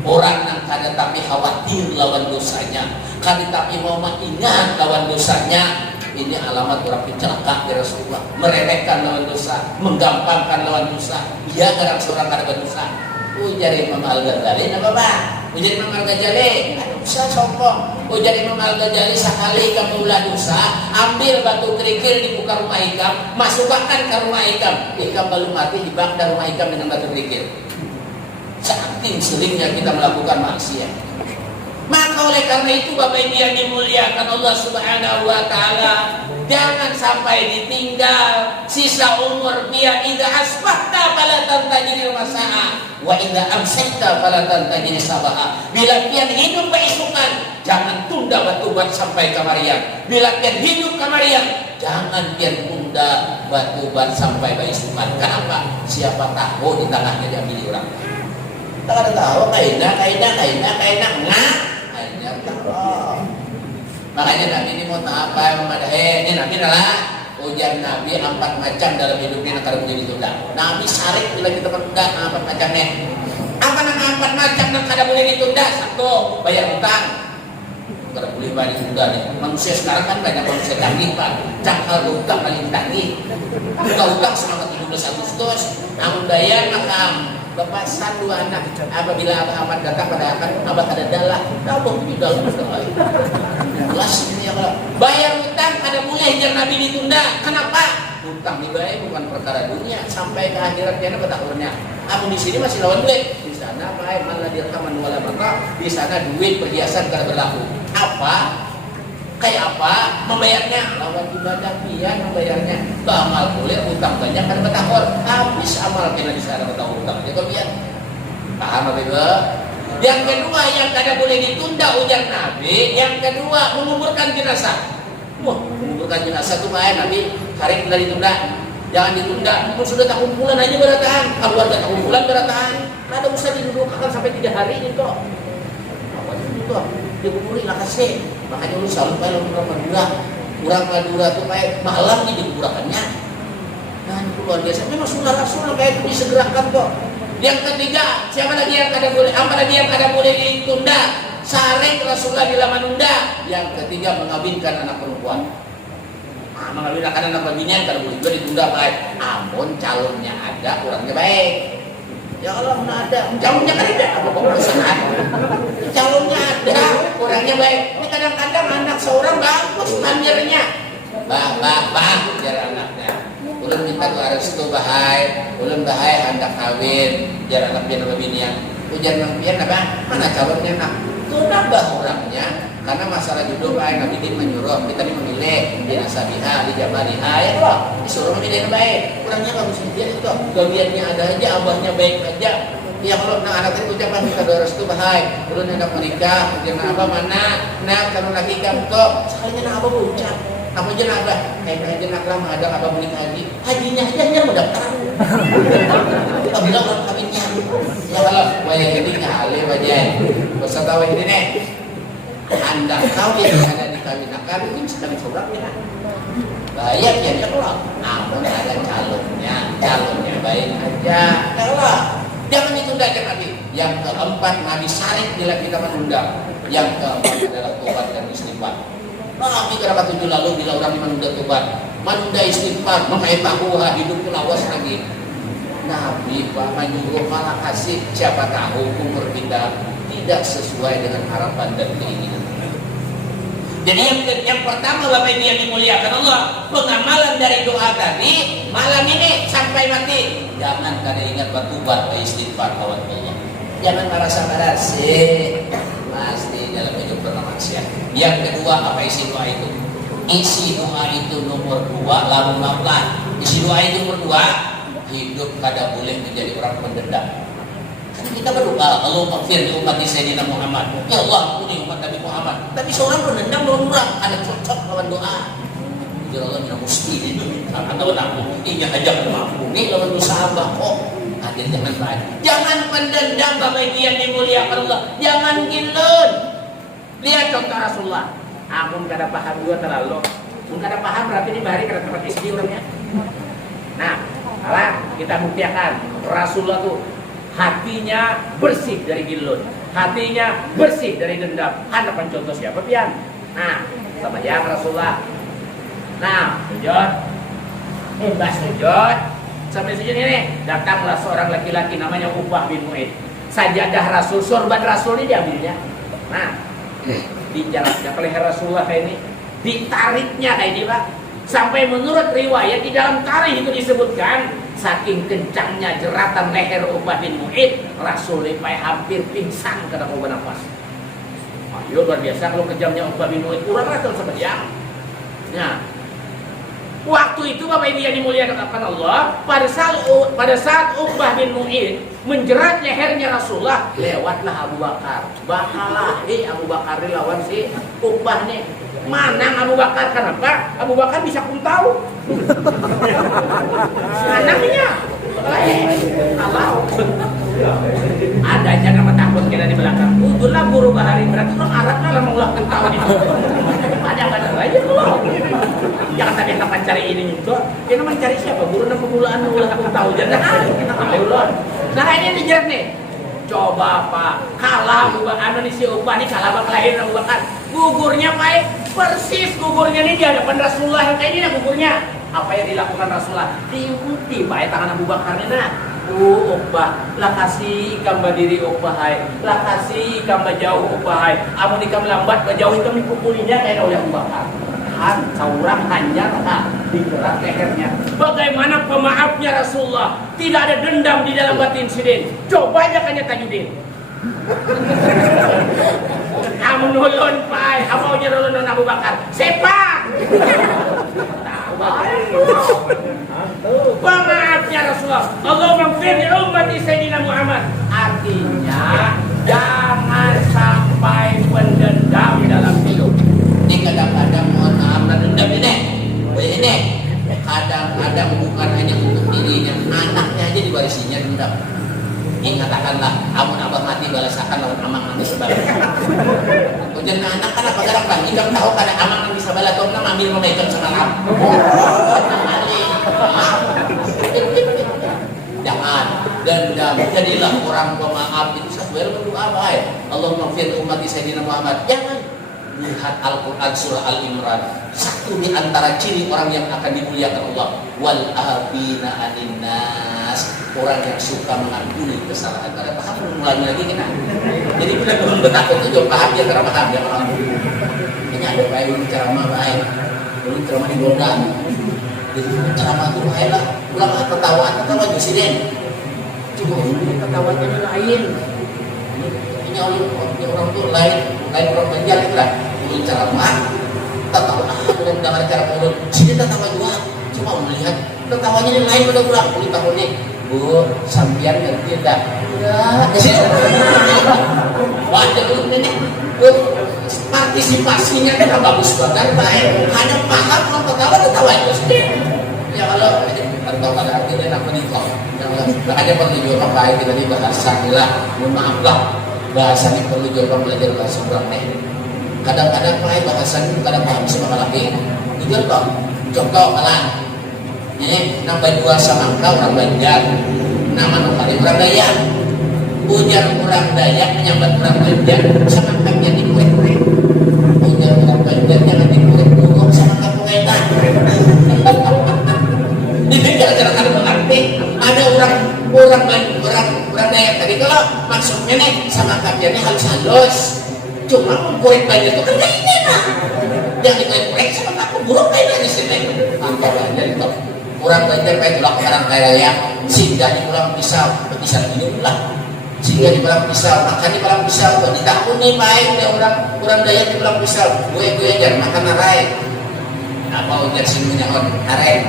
Orang yang kada tapi khawatir lawan dosanya, kada tapi mau ingat lawan dosanya. Ini alamat orang pencelaka di Rasulullah. Meremehkan lawan dosa, menggampangkan lawan dosa. Ia kadang seorang kada berdosa. Jadi Imam Al-Ghazali apa Pak? Jadi Imam Al-Ghazali, ada dosa sombong. Jadi Imam Al-Ghazali sekali kamu ulah dosa, ambil batu kerikil di muka rumah ikam, masukkan ke rumah ikam. Ikam belum mati dibakar rumah ikam dengan batu kerikil. Saking seringnya kita melakukan maksiat. Maka oleh karena itu Bapak Ibu yang dimuliakan Allah Subhanahu wa taala, jangan sampai ditinggal sisa umur biar idza asbahta fala tantajil masa'a wa idza amsayta fala tantajil sabaha. Bila pian hidup keisukan, jangan tunda batuban sampai kamarian. Bila pian hidup kamarian, jangan pian tunda batuban sampai keisukan. Kenapa? Siapa tahu di tengahnya diambil orang. Tak ada tahu kaina ngah. Makanya Nabi ini mau apa memadahi ini Nabi adalah ujian Nabi 4 macam dalam hidupnya yang kada boleh ditunda. Nabi sarik bila kita menunda 4 macamnya. Apa nama 4 macam yang kada boleh ditunda? Satu, bayar hutang. Kada boleh bayar ditunda nih. Manusia sekarang kan banyak manusia tagih Pak. Cakal hutang paling tagih. Buka hutang selama 17 Agustus. Namun bayar makam. Bapak satu anak, apabila Abah Ahmad datang pada akan Abah ada dalah, tabung di dalam jelas ini ya kalau bayar hutang ada boleh jangan Nabi ditunda. Kenapa? Hutang dibayar bukan perkara dunia, sampai ke akhiratnya apa taklurnya. Aku di sini masih lawan duit, di sana baik malah direkaman wala maka, di sana duit perhiasan kada berlaku. Apa? Kayak apa membayarnya? Lawan ibadah pian membayarnya. Amal boleh utang banyak kan bertakor. Habis amal kena di sana bertakor utang. Itu pian. Paham apa itu? Yang kedua yang kada boleh ditunda ujar Nabi. Yang kedua menguburkan jenazah. Wah, menguburkan jenazah itu baik Nabi. Hari kita ditunda. Jangan ditunda. Pun sudah tak kumpulan aja beratahan. Keluarga tak kumpulan beratahan. Kada usah didudukan sampai 3 hari itu. Apa itu? Dikumpulin lah kasih. Makanya lu selalu bayar orang Madura. Orang Madura tuh kayak malam nih dikurakannya. Nah itu luar biasa. Memang sunnah Rasul kayak itu disegerakan kok. Yang ketiga, siapa lagi yang kada boleh? Apa lagi yang kada boleh ditunda? Saring Rasulullah bila menunda. Yang ketiga mengawinkan anak perempuan. Mengambil anak baginya kalau boleh juga ditunda baik. Amun calonnya ada, orangnya baik. Ya Allah, mana ada? Calonnya kan ada, apa perusahaan? Calonnya ada, orangnya baik. Ini kadang-kadang anak seorang bagus mamirnya. Bah, biar anaknya. Ulun minta ke restu bahai, ulun bahai hendak kawin, biar anak biar binian. Ujar nang pian apa? Mana calonnya nak? Tunda bah orangnya. Karena masalah jodoh baik, Nabi din menyuruh kita memilih di nasabiha, di jamaliha, ya toh disuruh memilih yang baik. Kurangnya bagus dia itu, gawiannya ada aja, abahnya baik aja. Ya kalau anak itu ucapan kita doa restu bahai, belum hendak menikah, jangan abah mana, nak kalau lagi kamu kok, sekalinya nak abah ucap, apa aja nak abah, aja nak lama ada abah menikah haji, hajinya aja yang mendaftar. Apabila orang kawinnya, ya kalau banyak jadi kali banyak, peserta ini nih. Anda kawin ada dikawinkan ini sedang soraknya bahaya ya kalau namun ada calonnya baik aja kalau jangan ditunda aja Nabi. Yang keempat Nabi syarif bila kita menunda. Yang keempat adalah tobat dan istighfar. Nabi berapa 7 lalu bila orang menunda tobat, menunda istighfar, mengetahui hidup lawas lagi. Nabi Pak menyuruh malah kasih siapa tahu umur kita tidak sesuai dengan harapan dan keinginan. Jadi yang pertama Bapak Ibu yang dimuliakan Allah, pengamalan dari doa tadi malam ini sampai mati. Jangan kada ingat bertobat, istighfar kawan Allah. Jangan merasa sih pasti dalam hidup pernah maksiat. Yang kedua apa isi doa itu? Isi doa itu nomor 2 lalu naflah. Isi doa itu nomor 2, hidup kada boleh menjadi orang pendendam. Kita berdoa, Allah maghfir li ummati Sayyidina Muhammad. Ya Allah, ampuni umat Nabi Muhammad. Tapi seorang pendendam lawan orang, ada cocok lawan doa. Ya Allah, tidak mesti itu. Atau aku, ini aja kan mampu. Ini lawan dosa hamba kok. Akhir jangan baik. Jangan pendendam Bapak Ibu yang dimuliakan Allah. Jangan gilun. Lihat contoh Rasulullah. Aku kada paham juga terlalu. Kada paham berarti ini bahari kada tempat istri orangnya. Nah, alah kita buktikan Rasulullah tuh hatinya bersih dari gilun, hatinya bersih dari dendam. Hadapan contoh siapa pian? Nah, sama yang Rasulullah. Nah, sujud, sujud. Sampai sujud ini datanglah seorang laki-laki namanya Uqbah bin Mu'id. Sajadah Rasul, sorban Rasul ini diambilnya. Nah, dijaraknya ke leher Rasulullah kayak ini, ditariknya kayak ini Pak. Sampai menurut riwayat di dalam tarikh itu disebutkan saking kencangnya jeratan leher Uqbah bin Mu'id, Rasul sampai hampir pingsan karena mau bernafas. Ayo luar biasa kalau kejamnya Uqbah bin Mu'id, kurang Rasul sepertinya. Nah, waktu itu Bapak Ibu yang dimuliakan Allah, pada saat Uqbah bin Mu'id menjerat lehernya Rasulullah, lewatlah Abu Bakar. Bakalah Abu Bakar dilawan si Uqbah nih. Mana Abu Bakar? Kenapa? Abu Bakar bisa pun tahu. Anaknya. Kalau ada jangan takut kita di belakang. Itulah guru bahari berarti orang Arabnya lah mengulang tahu di ada aja loh. Jangan tapi kita mencari ini juga. Kita mencari siapa? Guru dan pemulaan mengulang tahu jangan. Kita tahu loh. Nah ini dijerat nih. Coba Pak, kalah Abu Bakar si Uqbah ini kalah Bakar lahir Abu Bakar. Gugurnya baik, persis gugurnya ini di hadapan Rasulullah yang kayak ini nah gugurnya. Apa yang dilakukan Rasulullah? Diikuti baik tangan Abu Bakar ini nah. Uqbah, lah kasih ikam berdiri Uqbah hai, lah kasih ikam bajauh Uqbah hai. Amun ikam lambat bajauh ikam dipukulinya kayak oleh Abu Bakar. Seorang hanya digerak lehernya. Bagaimana pemaafnya Rasulullah? Tidak ada dendam di dalam batin sidin. Coba aja kanya Tajudin. Amun ulun pai, apa ujar ulun Abu Bakar? Sepak. Pemaafnya Rasulullah. Allah maghfir li ummati Sayyidina Muhammad. Artinya jangan sampai pendendam dalam hidup. Ini kadang-kadang mohon maaf dendam ini. Kadang-kadang bukan hanya untuk dirinya, anaknya aja diwarisinya dendam. Katakanlah, amun abah mati balasakan lawan amang nang bisa balas. Ujian anak kan apa garang bang? Ikam tahu kada amang nang bisa balas, kau nang ambil memecon sengalam. Jangan dendam, jadilah orang pemaaf itu sesuai dengan doa baik. Allahumma maghfir ummati Sayyidina Muhammad. Jangan Lihat Al-Quran surah Al-Imran, satu di antara ciri orang yang akan dimuliakan Allah, wal afina anin nas, orang yang suka mengampuni kesalahan. Karena paham mulai lagi kena. Jadi kita belum bertakut itu jauh paham ya, karena paham ya paham. Ini ada baik dulu ceramah baik, dulu ceramah di Gondang. Jadi ceramah itu baik lah, ulang ketawa presiden. Cuma ini ketawanya lain. Ini orang tuh lain orang Banjar itu lah. Dulu ceramah, tertawa belum dengar cara mulut. Sini tertawa juga, cuma melihat tertawanya ini lain pada pulang. Kulit tahun ini, Bu, sampian ngerti enggak? Enggak. Wah, jadi ini partisipasinya kan bagus banget, baik. Hanya paham kalau tertawa itu sendiri. Ya kalau tertawa pada akhirnya nak menikah. Makanya perlu juga baik kita di bahasa lah. Mohon maaf lah, bahasanya perlu juga belajar bahasa orang nih. Kadang-kadang pakai bahasa itu kadang paham sama lagi. Itu toh, contoh kalah. Ini nampai dua samangka orang Banjar, nama nukari orang Dayak. Ujar orang Dayak menyambat orang Banjar, samangkanya di kue-kue. Ujar orang Banjar jangan di kue-kue, samangka kuetan. Ini gara-gara kada mengerti. Ada orang Dayak tadi kalau maksudnya nih samangkanya ini halus-halus. Cuma kulit Banjar itu kan kayak ini nah. Yang dikulit-kulit sama aku buruk kayaknya di sini. Angka Banjar itu. Orang Banjar kayak tulang orang kaya sehingga diulang pisau ini ulang. Sehingga diulang pisau, makan diulang pisau. Di tahun ini baik dia orang Dayak diulang pisau. Gue aja makan arai. Apa ujar sini nyahon arai.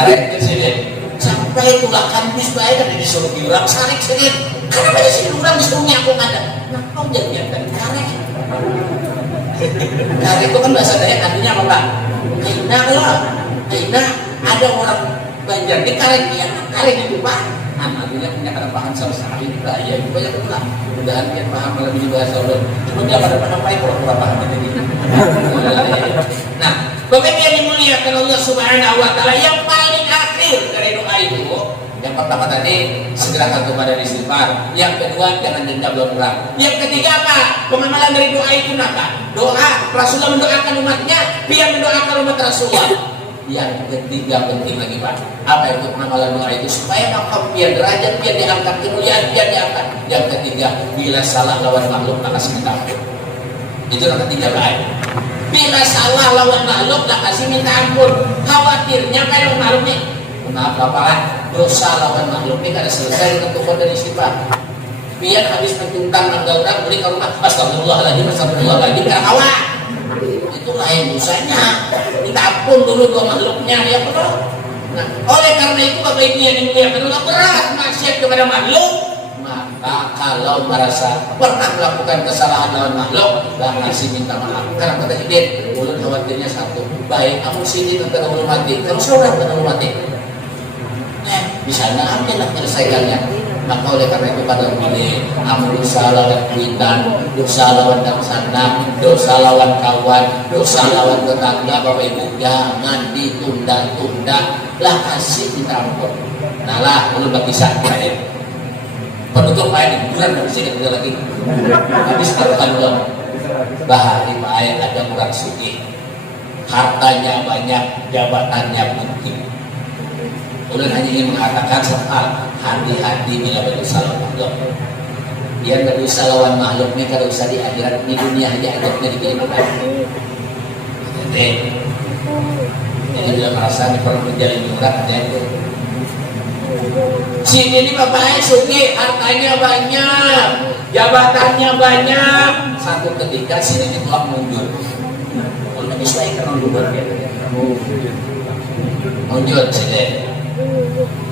Arai ke sini. Sampai tulang kampus baik kan disuruh diulang sarik sedikit. Karena pada sini orang disuruhnya aku ada. Nah kau jadi dari karet. Karet itu kan bahasa Dayak artinya apa Pak? Kaina lah. Kaina ada orang Banjar di karet dia. Karet itu Pak. Nah artinya punya kadang paham sama sekali. Nah ya itu banyak pula. Mudahan dia paham lebih di bahasa Allah. Cuma dia pada paham baik pura-pura paham jadi. Nah bagaimana yang dimuliakan Allah Subhanahu Wa Taala yang paling akhir dari doa itu. Yang pertama tadi segerakan kepada istighfar. Yang kedua jangan dendam dan perang. Yang ketiga apa? Pengamalan dari doa itu apa? Doa Rasulullah mendoakan umatnya, dia mendoakan umat Rasulullah. Yang ketiga penting lagi Pak. Apa itu pengamalan doa itu? Supaya makam biar derajat, biar diangkat, kemuliaan biar diangkat. Yang ketiga, bila salah lawan makhluk maka minta ampun. Itu yang ketiga Pak. Bila salah lawan makhluk tak kasih minta ampun. Khawatirnya kalau makhluk nih, maaf Bapak, dosa lawan makhluk ini kada selesai ditentukan dari istighfar. Biar habis mentuntang tangga orang beli ke rumah, astagfirullahaladzim, kada kawan. Itu lain dosanya. Minta ampun dulu dua makhluknya, ya betul. Nah, oleh karena itu Bapak Ibu yang dimuliakan Allah berat maksiat kepada makhluk. Maka kalau merasa pernah melakukan kesalahan lawan makhluk, kasih minta maaf. Karena kata Ibn, ulun khawatirnya satu, baik kamu sini tentang ulun mati, kamu seorang tentang ulun mati. Bisa aja nak menyelesaikannya. Maka oleh karena itu pada pilih dosa lawan kuitan, dosa lawan daksana, dosa lawan kawan, dosa lawan tetangga. Bapak Ibu jangan ditunda-tunda. Lah kasih minta ampun. Nah lah ulun berpisah terakhir. Penutup ayat di bulan bersih kita lagi. Habis katakan belum. Bahari ayat ada kurang suci. Hartanya banyak, jabatannya putih. Ulun hanya ingin mengatakan soal hati-hati bila berdosa lawan makhluk. Biar berdosa lawan makhluk ini kada usah di akhirat, di dunia aja adabnya di kehidupan. Jadi bila merasa ini perlu menjalin urat ada itu. Sini ini bapaknya suki, hartanya banyak, jabatannya banyak. Satu ketika sini ditolak mundur. Ulun menyesuaikan mundur dia. Mundur sini.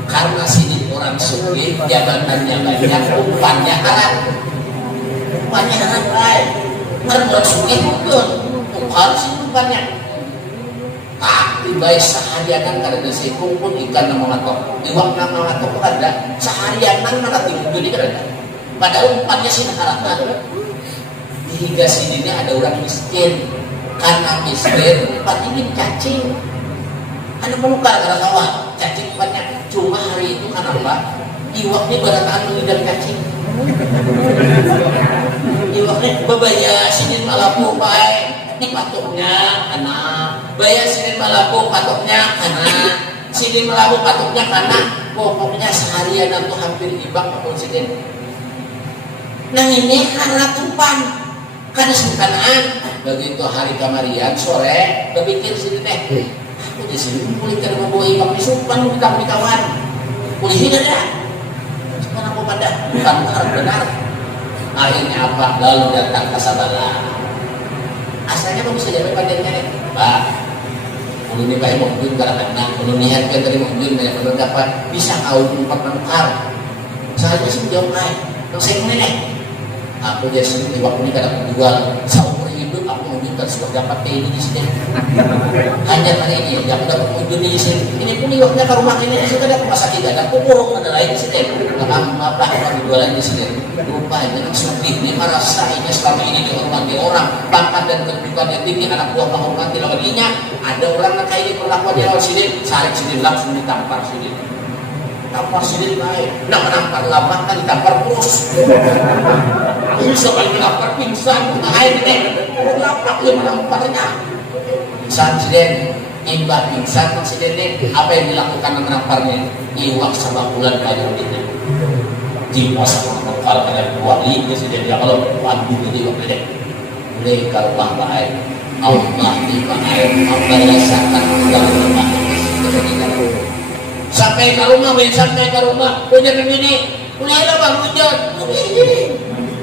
Karena sini orang suki, jabatannya banyak, umpannya haram. Umpannya haram baik. Karena orang suki betul, harus umpannya. Tapi baik seharianan karena nasi kumpul ikan nama matok, iwak nama matok ada. Seharianan mana timbul ini ada. Padahal umpannya sini haram. Hingga sini ini ada orang miskin. Karena miskin, umpan ini cacing. Ada penukar karena sawah, cacing umpannya. Cuma hari itu kenapa? Iwak ini berataan mengidap cacing. Iwak nih babaya sinin malapu baik ini patoknya anak bayar sinin malapu patoknya anak sinin malapu patoknya anak pokoknya seharian aku hampir ibak apa sinin nah ini anak tupan kan sebutanaan begitu hari kamarian sore berpikir sini teh aku di sini kulit kada mau bawa ibak disupan kita kawan kulit ini ada cuman aku pada bukan benar akhirnya apa lalu datang ke Sabala asalnya bagus saja padannya nih Pak ulun ni bae mungkin kada kenal ulun niat kan dari mungkin banyak berdapat bisa kau tempat nangkar saya sih jauh naik terus saya nih aku jadi di waktu ini kada menjual seumur hidup aku menunjukkan sebuah dapat kayak ini di sini hanya tadi ini yang dapat menunjuk di sini ini pun di waktunya ke rumah ini sudah ada rumah sakit ada aku burung ada lain di sini apa orang jualan di sini rupanya sudah ini merasa ini selama ini dihormati orang pangkat dan kedudukan yang tinggi anak buah menghormati lawannya ada orang yang kayak ini perlakuan di lawan sini sarik sini langsung ditampar sini tampar sini baik nak menampar lama kan ditampar terus bisa kali menampar pingsan air ini lapak dia menamparnya pingsan sini imbah pingsan sini apa yang dilakukan menamparnya iwak sama bulan kayu ini di masa menampar kalian wali dia sini dia kalau waduh itu iwak ini mereka rumah baik Allah di baik Allah rasakan segala rumah sampai ke rumah punya begini kuliah bang hujan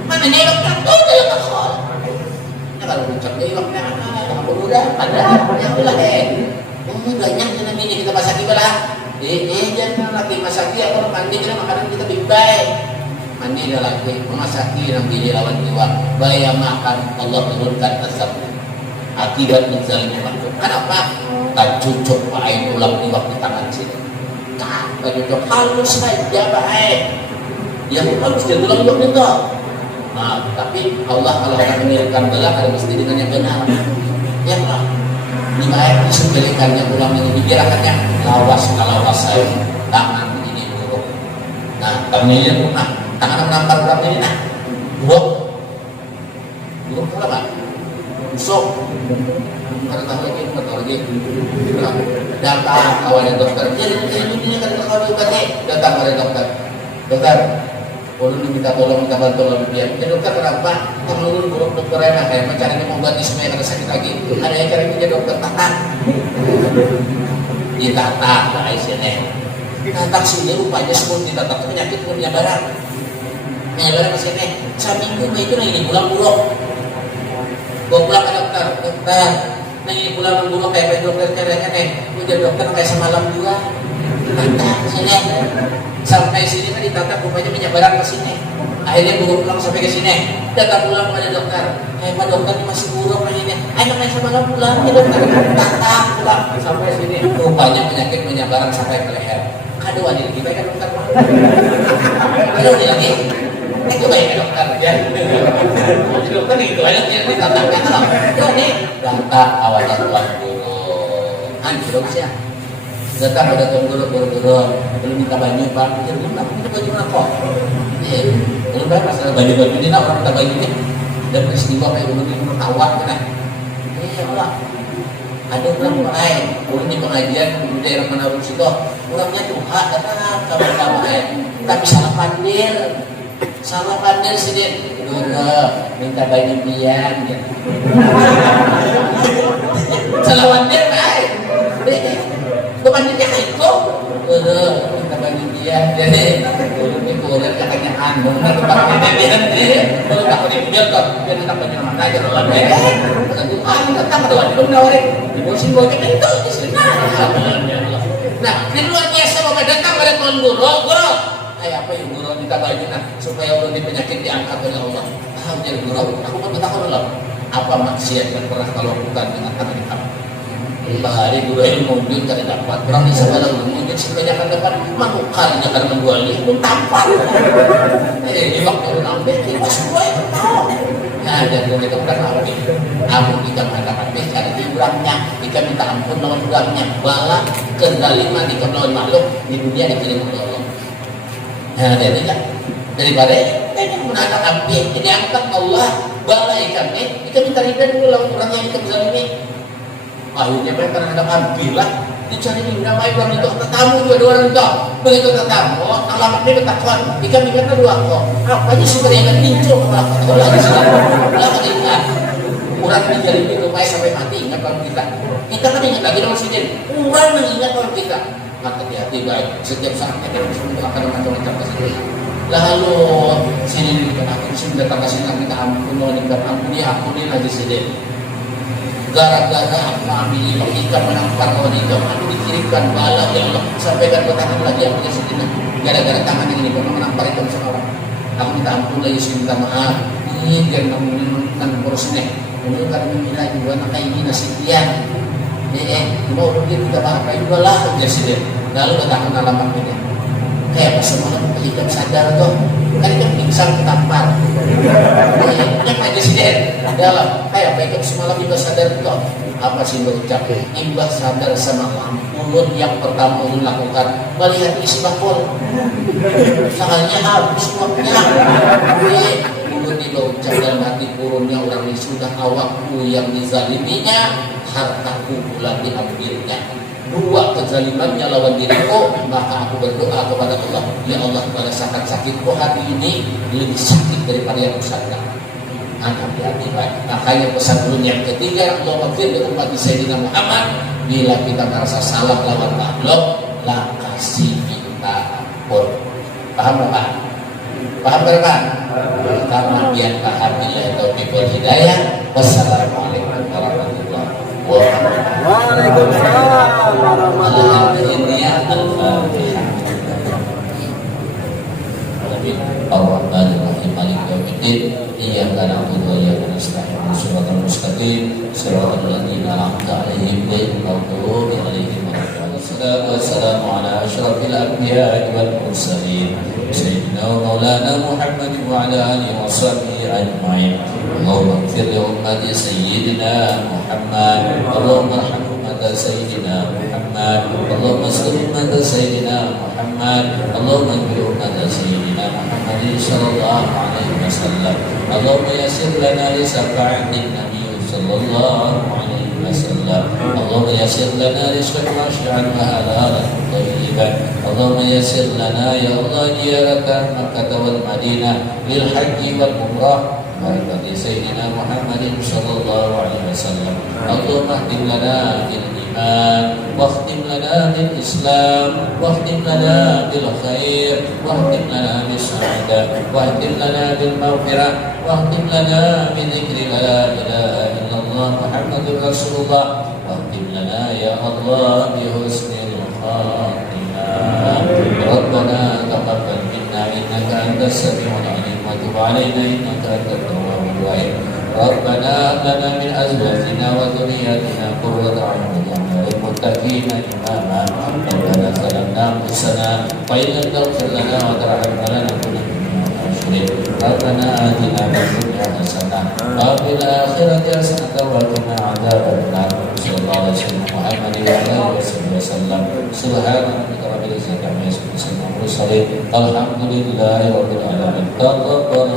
mana nih dokter ya kalau kalau hujan dia waktu apa udah ada yang udah banyak dengan ini kita masak belah jangan lagi masaki atau mandi kita makanan kita bimbay mandi dah lagi memasaki yang bini lawan jiwa bayar makan Allah turunkan azab akibat menzalimnya makhluk kenapa tak cucuk pakai ulang di waktu tangan sini begitu halus saja baik yang halus dia ulang juga enggak nah tapi Allah kalau akan mengirimkan bala kalau mesti dengan yang benar ya Allah di baik disembelikannya ulang ini dikirakannya lawas saya tangan ini buruk nah kami ini tangan menampar ulang ini nah buruk apa busuk karena tahu lagi datang awalnya dokter ini kan kalau diobati datang pada dokter ulun diminta tolong minta bantuan dia dokter kenapa ulun buruk dokter enak kayak mencari mengobati supaya kada sakit lagi ada yang cari punya dokter tatak ditatak lah sini tatak sini rupanya sebelum ditatak penyakit penyabaran ke sini seminggu itu lagi pulang buruk gua pulang ke dokter nah ini pulang buruk kayak dokter caranya udah dokter kayak semalam juga tatak sini sampai sini kan ditatak rupanya penyebaran ke sini akhirnya buruk pulang sampai ke sini datang pulang pada dokter Pak dokter masih buruk ini ayo kayak semalam pulang ya dokter tatak pulang sampai sini rupanya penyakit penyebaran sampai ke leher aduh adik kita kan dokter aduh ini lagi itu baik dokter ya dokter itu aja yang ditatak ini data awalnya tuan guru anjir sih datang pada tuan guru belum minta banyak bang jadi belum minta baju kok belum bayar masalah baju ini nak orang minta baju ini dan peristiwa kayak dulu ini bertawar kan Allah ada orang lain orang di pengajian di daerah Manado situ orangnya Tuhan datang kabar tapi salah pandir sini minta baju pian ya. Salah pandir baik bukan dia itu minta baju pian jadi ini boleh katanya anu tempat ini kalau tak boleh biar kok jadi tak banyak nama aja kalau ada datang ada wajib menawarin di musim bocah itu di sini nah di luar biasa mau datang pada tuan guru kayak apa yang guru minta baju supaya ulun di penyakit diangkat oleh Allah jadi guru aku pun bertakon Allah apa maksiat yang pernah kau lakukan dengan tangan kamu bahari guru yang mungkin tidak dapat orang bisa malah mungkin sebanyak dapat manukar jangan menjualnya pun tampar di waktu nampak itu semua yang tahu nah dan itu bukan nabi aku kita mengatakan cari ibrahnya kita minta ampun lawan ibrahnya bala kendaliman di lawan makhluk di dunia dikirim oleh Allah nah jadi kan daripada yang menatap api, jadi angkat Allah, balai kami, kita minta ridha dulu lah orang yang kita zalimi. Akhirnya mereka menghadap api lah, dicari di namai orang itu, tetamu juga dua orang itu, begitu tetamu, alamat ini bertakwan, ikan ikannya dua kok, apa aja sih berikan muncul melakon Allah di sini, lakukan ingat, orang ini jadi itu supaya sampai mati ingat orang kita kan ingat lagi orang sini, orang mengingat orang kita, maka hati-hati baik, setiap saat kita bisa akan macam-macam kesini. Lalu sini aku sudah datang ke sini kita ampun, ampuni aja sini. Gara-gara aku ambil ikan menampar kawan itu, aku dikirimkan bala ya Allah, sampaikan ke tangan lagi aku di sini. Gara-gara tangan ini pernah menampar ikan seorang. Aku minta ampun lagi, minta maaf. Ini dia menunjukkan kurusnya. Kemudian kami minta juga nak ini nasibian. Mau dia tidak apa juga lah jadi. Lalu datang alamat ini. Kayak pas semalam ikan sadar tuh, kan ikan pingsan ketampar. Ini Pak Presiden dalam kayak ikan semalam ikan sadar tuh. Apa sih berucap? Imbah sadar sama ulun yang pertama ulun lakukan melihat isi bakul. Soalnya habis waktunya. Ulun diucap dalam hati urunnya orang ini sudah awakku yang dizaliminya, hartaku pula diambilnya. Dua kezalimannya lawan diriku, maka aku berdoa kepada Allah, ya Allah pada saat sakitku hari ini lebih sakit daripada yang kusangka. Hati-hati baik. Makanya pesan dulu yang ketiga, Allah maghfir li ummati Sayyidina Muhammad, bila kita merasa salah lawan makhluk, lah kasih minta ampun. Paham berapa? Paham berapa? Karena biar paham bila taufiq wal hidayah. Wassalamualaikum warahmatullahi wabarakatuh. Waalaikumsalam warahmatullahi Ar-Rahmanir-Rahim Maliki yaumiddin Iyyaka na'budu wa iyyaka nasta'in Shiratal mustaqim Shiratal ladzina an'amta 'alaihim ghairil maghdubi 'alaihim waladdallin. Wassalamu ala asyrafil anbiya'i wal mursalin Sayyidina wa maulana Muhammad wa ala alihi wa sahbihi ajma'in. Allahumma ighfir li ummati Sayyidina Muhammad, Allahumma arham ummata Sayyidina Muhammad, Allahumma astur ummata Sayyidina Muhammad, Allahumma ighfir ummata Sayyidina Muhammad sallallahu alaihi wasallam. Allahumma yassir lana li syafa'atin Nabi sallallahu alaihi wasallam. Allahumma yassir lana rizqan wasi'an wa halalan thayyiban. Allahumma yassir lana ya Allah ziyaratan Makkah wal Madinah lil haji wal umrah barakati Sayyidina Muhammadin sallallahu alaihi wasallam. Allahumma ihdim lana bil iman واختم لنا بالإسلام واختم لنا بالخير واختم لنا بالسعادة واختم لنا بالمغفرة واختم لنا بذكر لا إله إلا الله محمد رسول الله واختم لنا يا الله بحسن الخاتمة. ربنا تقبل منا إنك أنت السميع العليم وتب علينا إنك أنت التواب الرحيم. ربنا هب لنا من أزواجنا وذرياتنا قرة أعين للمتقين إماما. ربنا ظلمنا أنفسنا وإن لم تغفر لنا وترحمنا لنكن من الخاسرين. ربنا آتنا في الدنيا حسنة وفي الآخرة حسنة وقنا عذاب النار. صلى الله على سيدنا محمد وعلى آله وصحبه وسلم. سبحان ربك رب العزة عما يصفون وسلام على المرسلين. الحمد لله رب العالمين. تقبل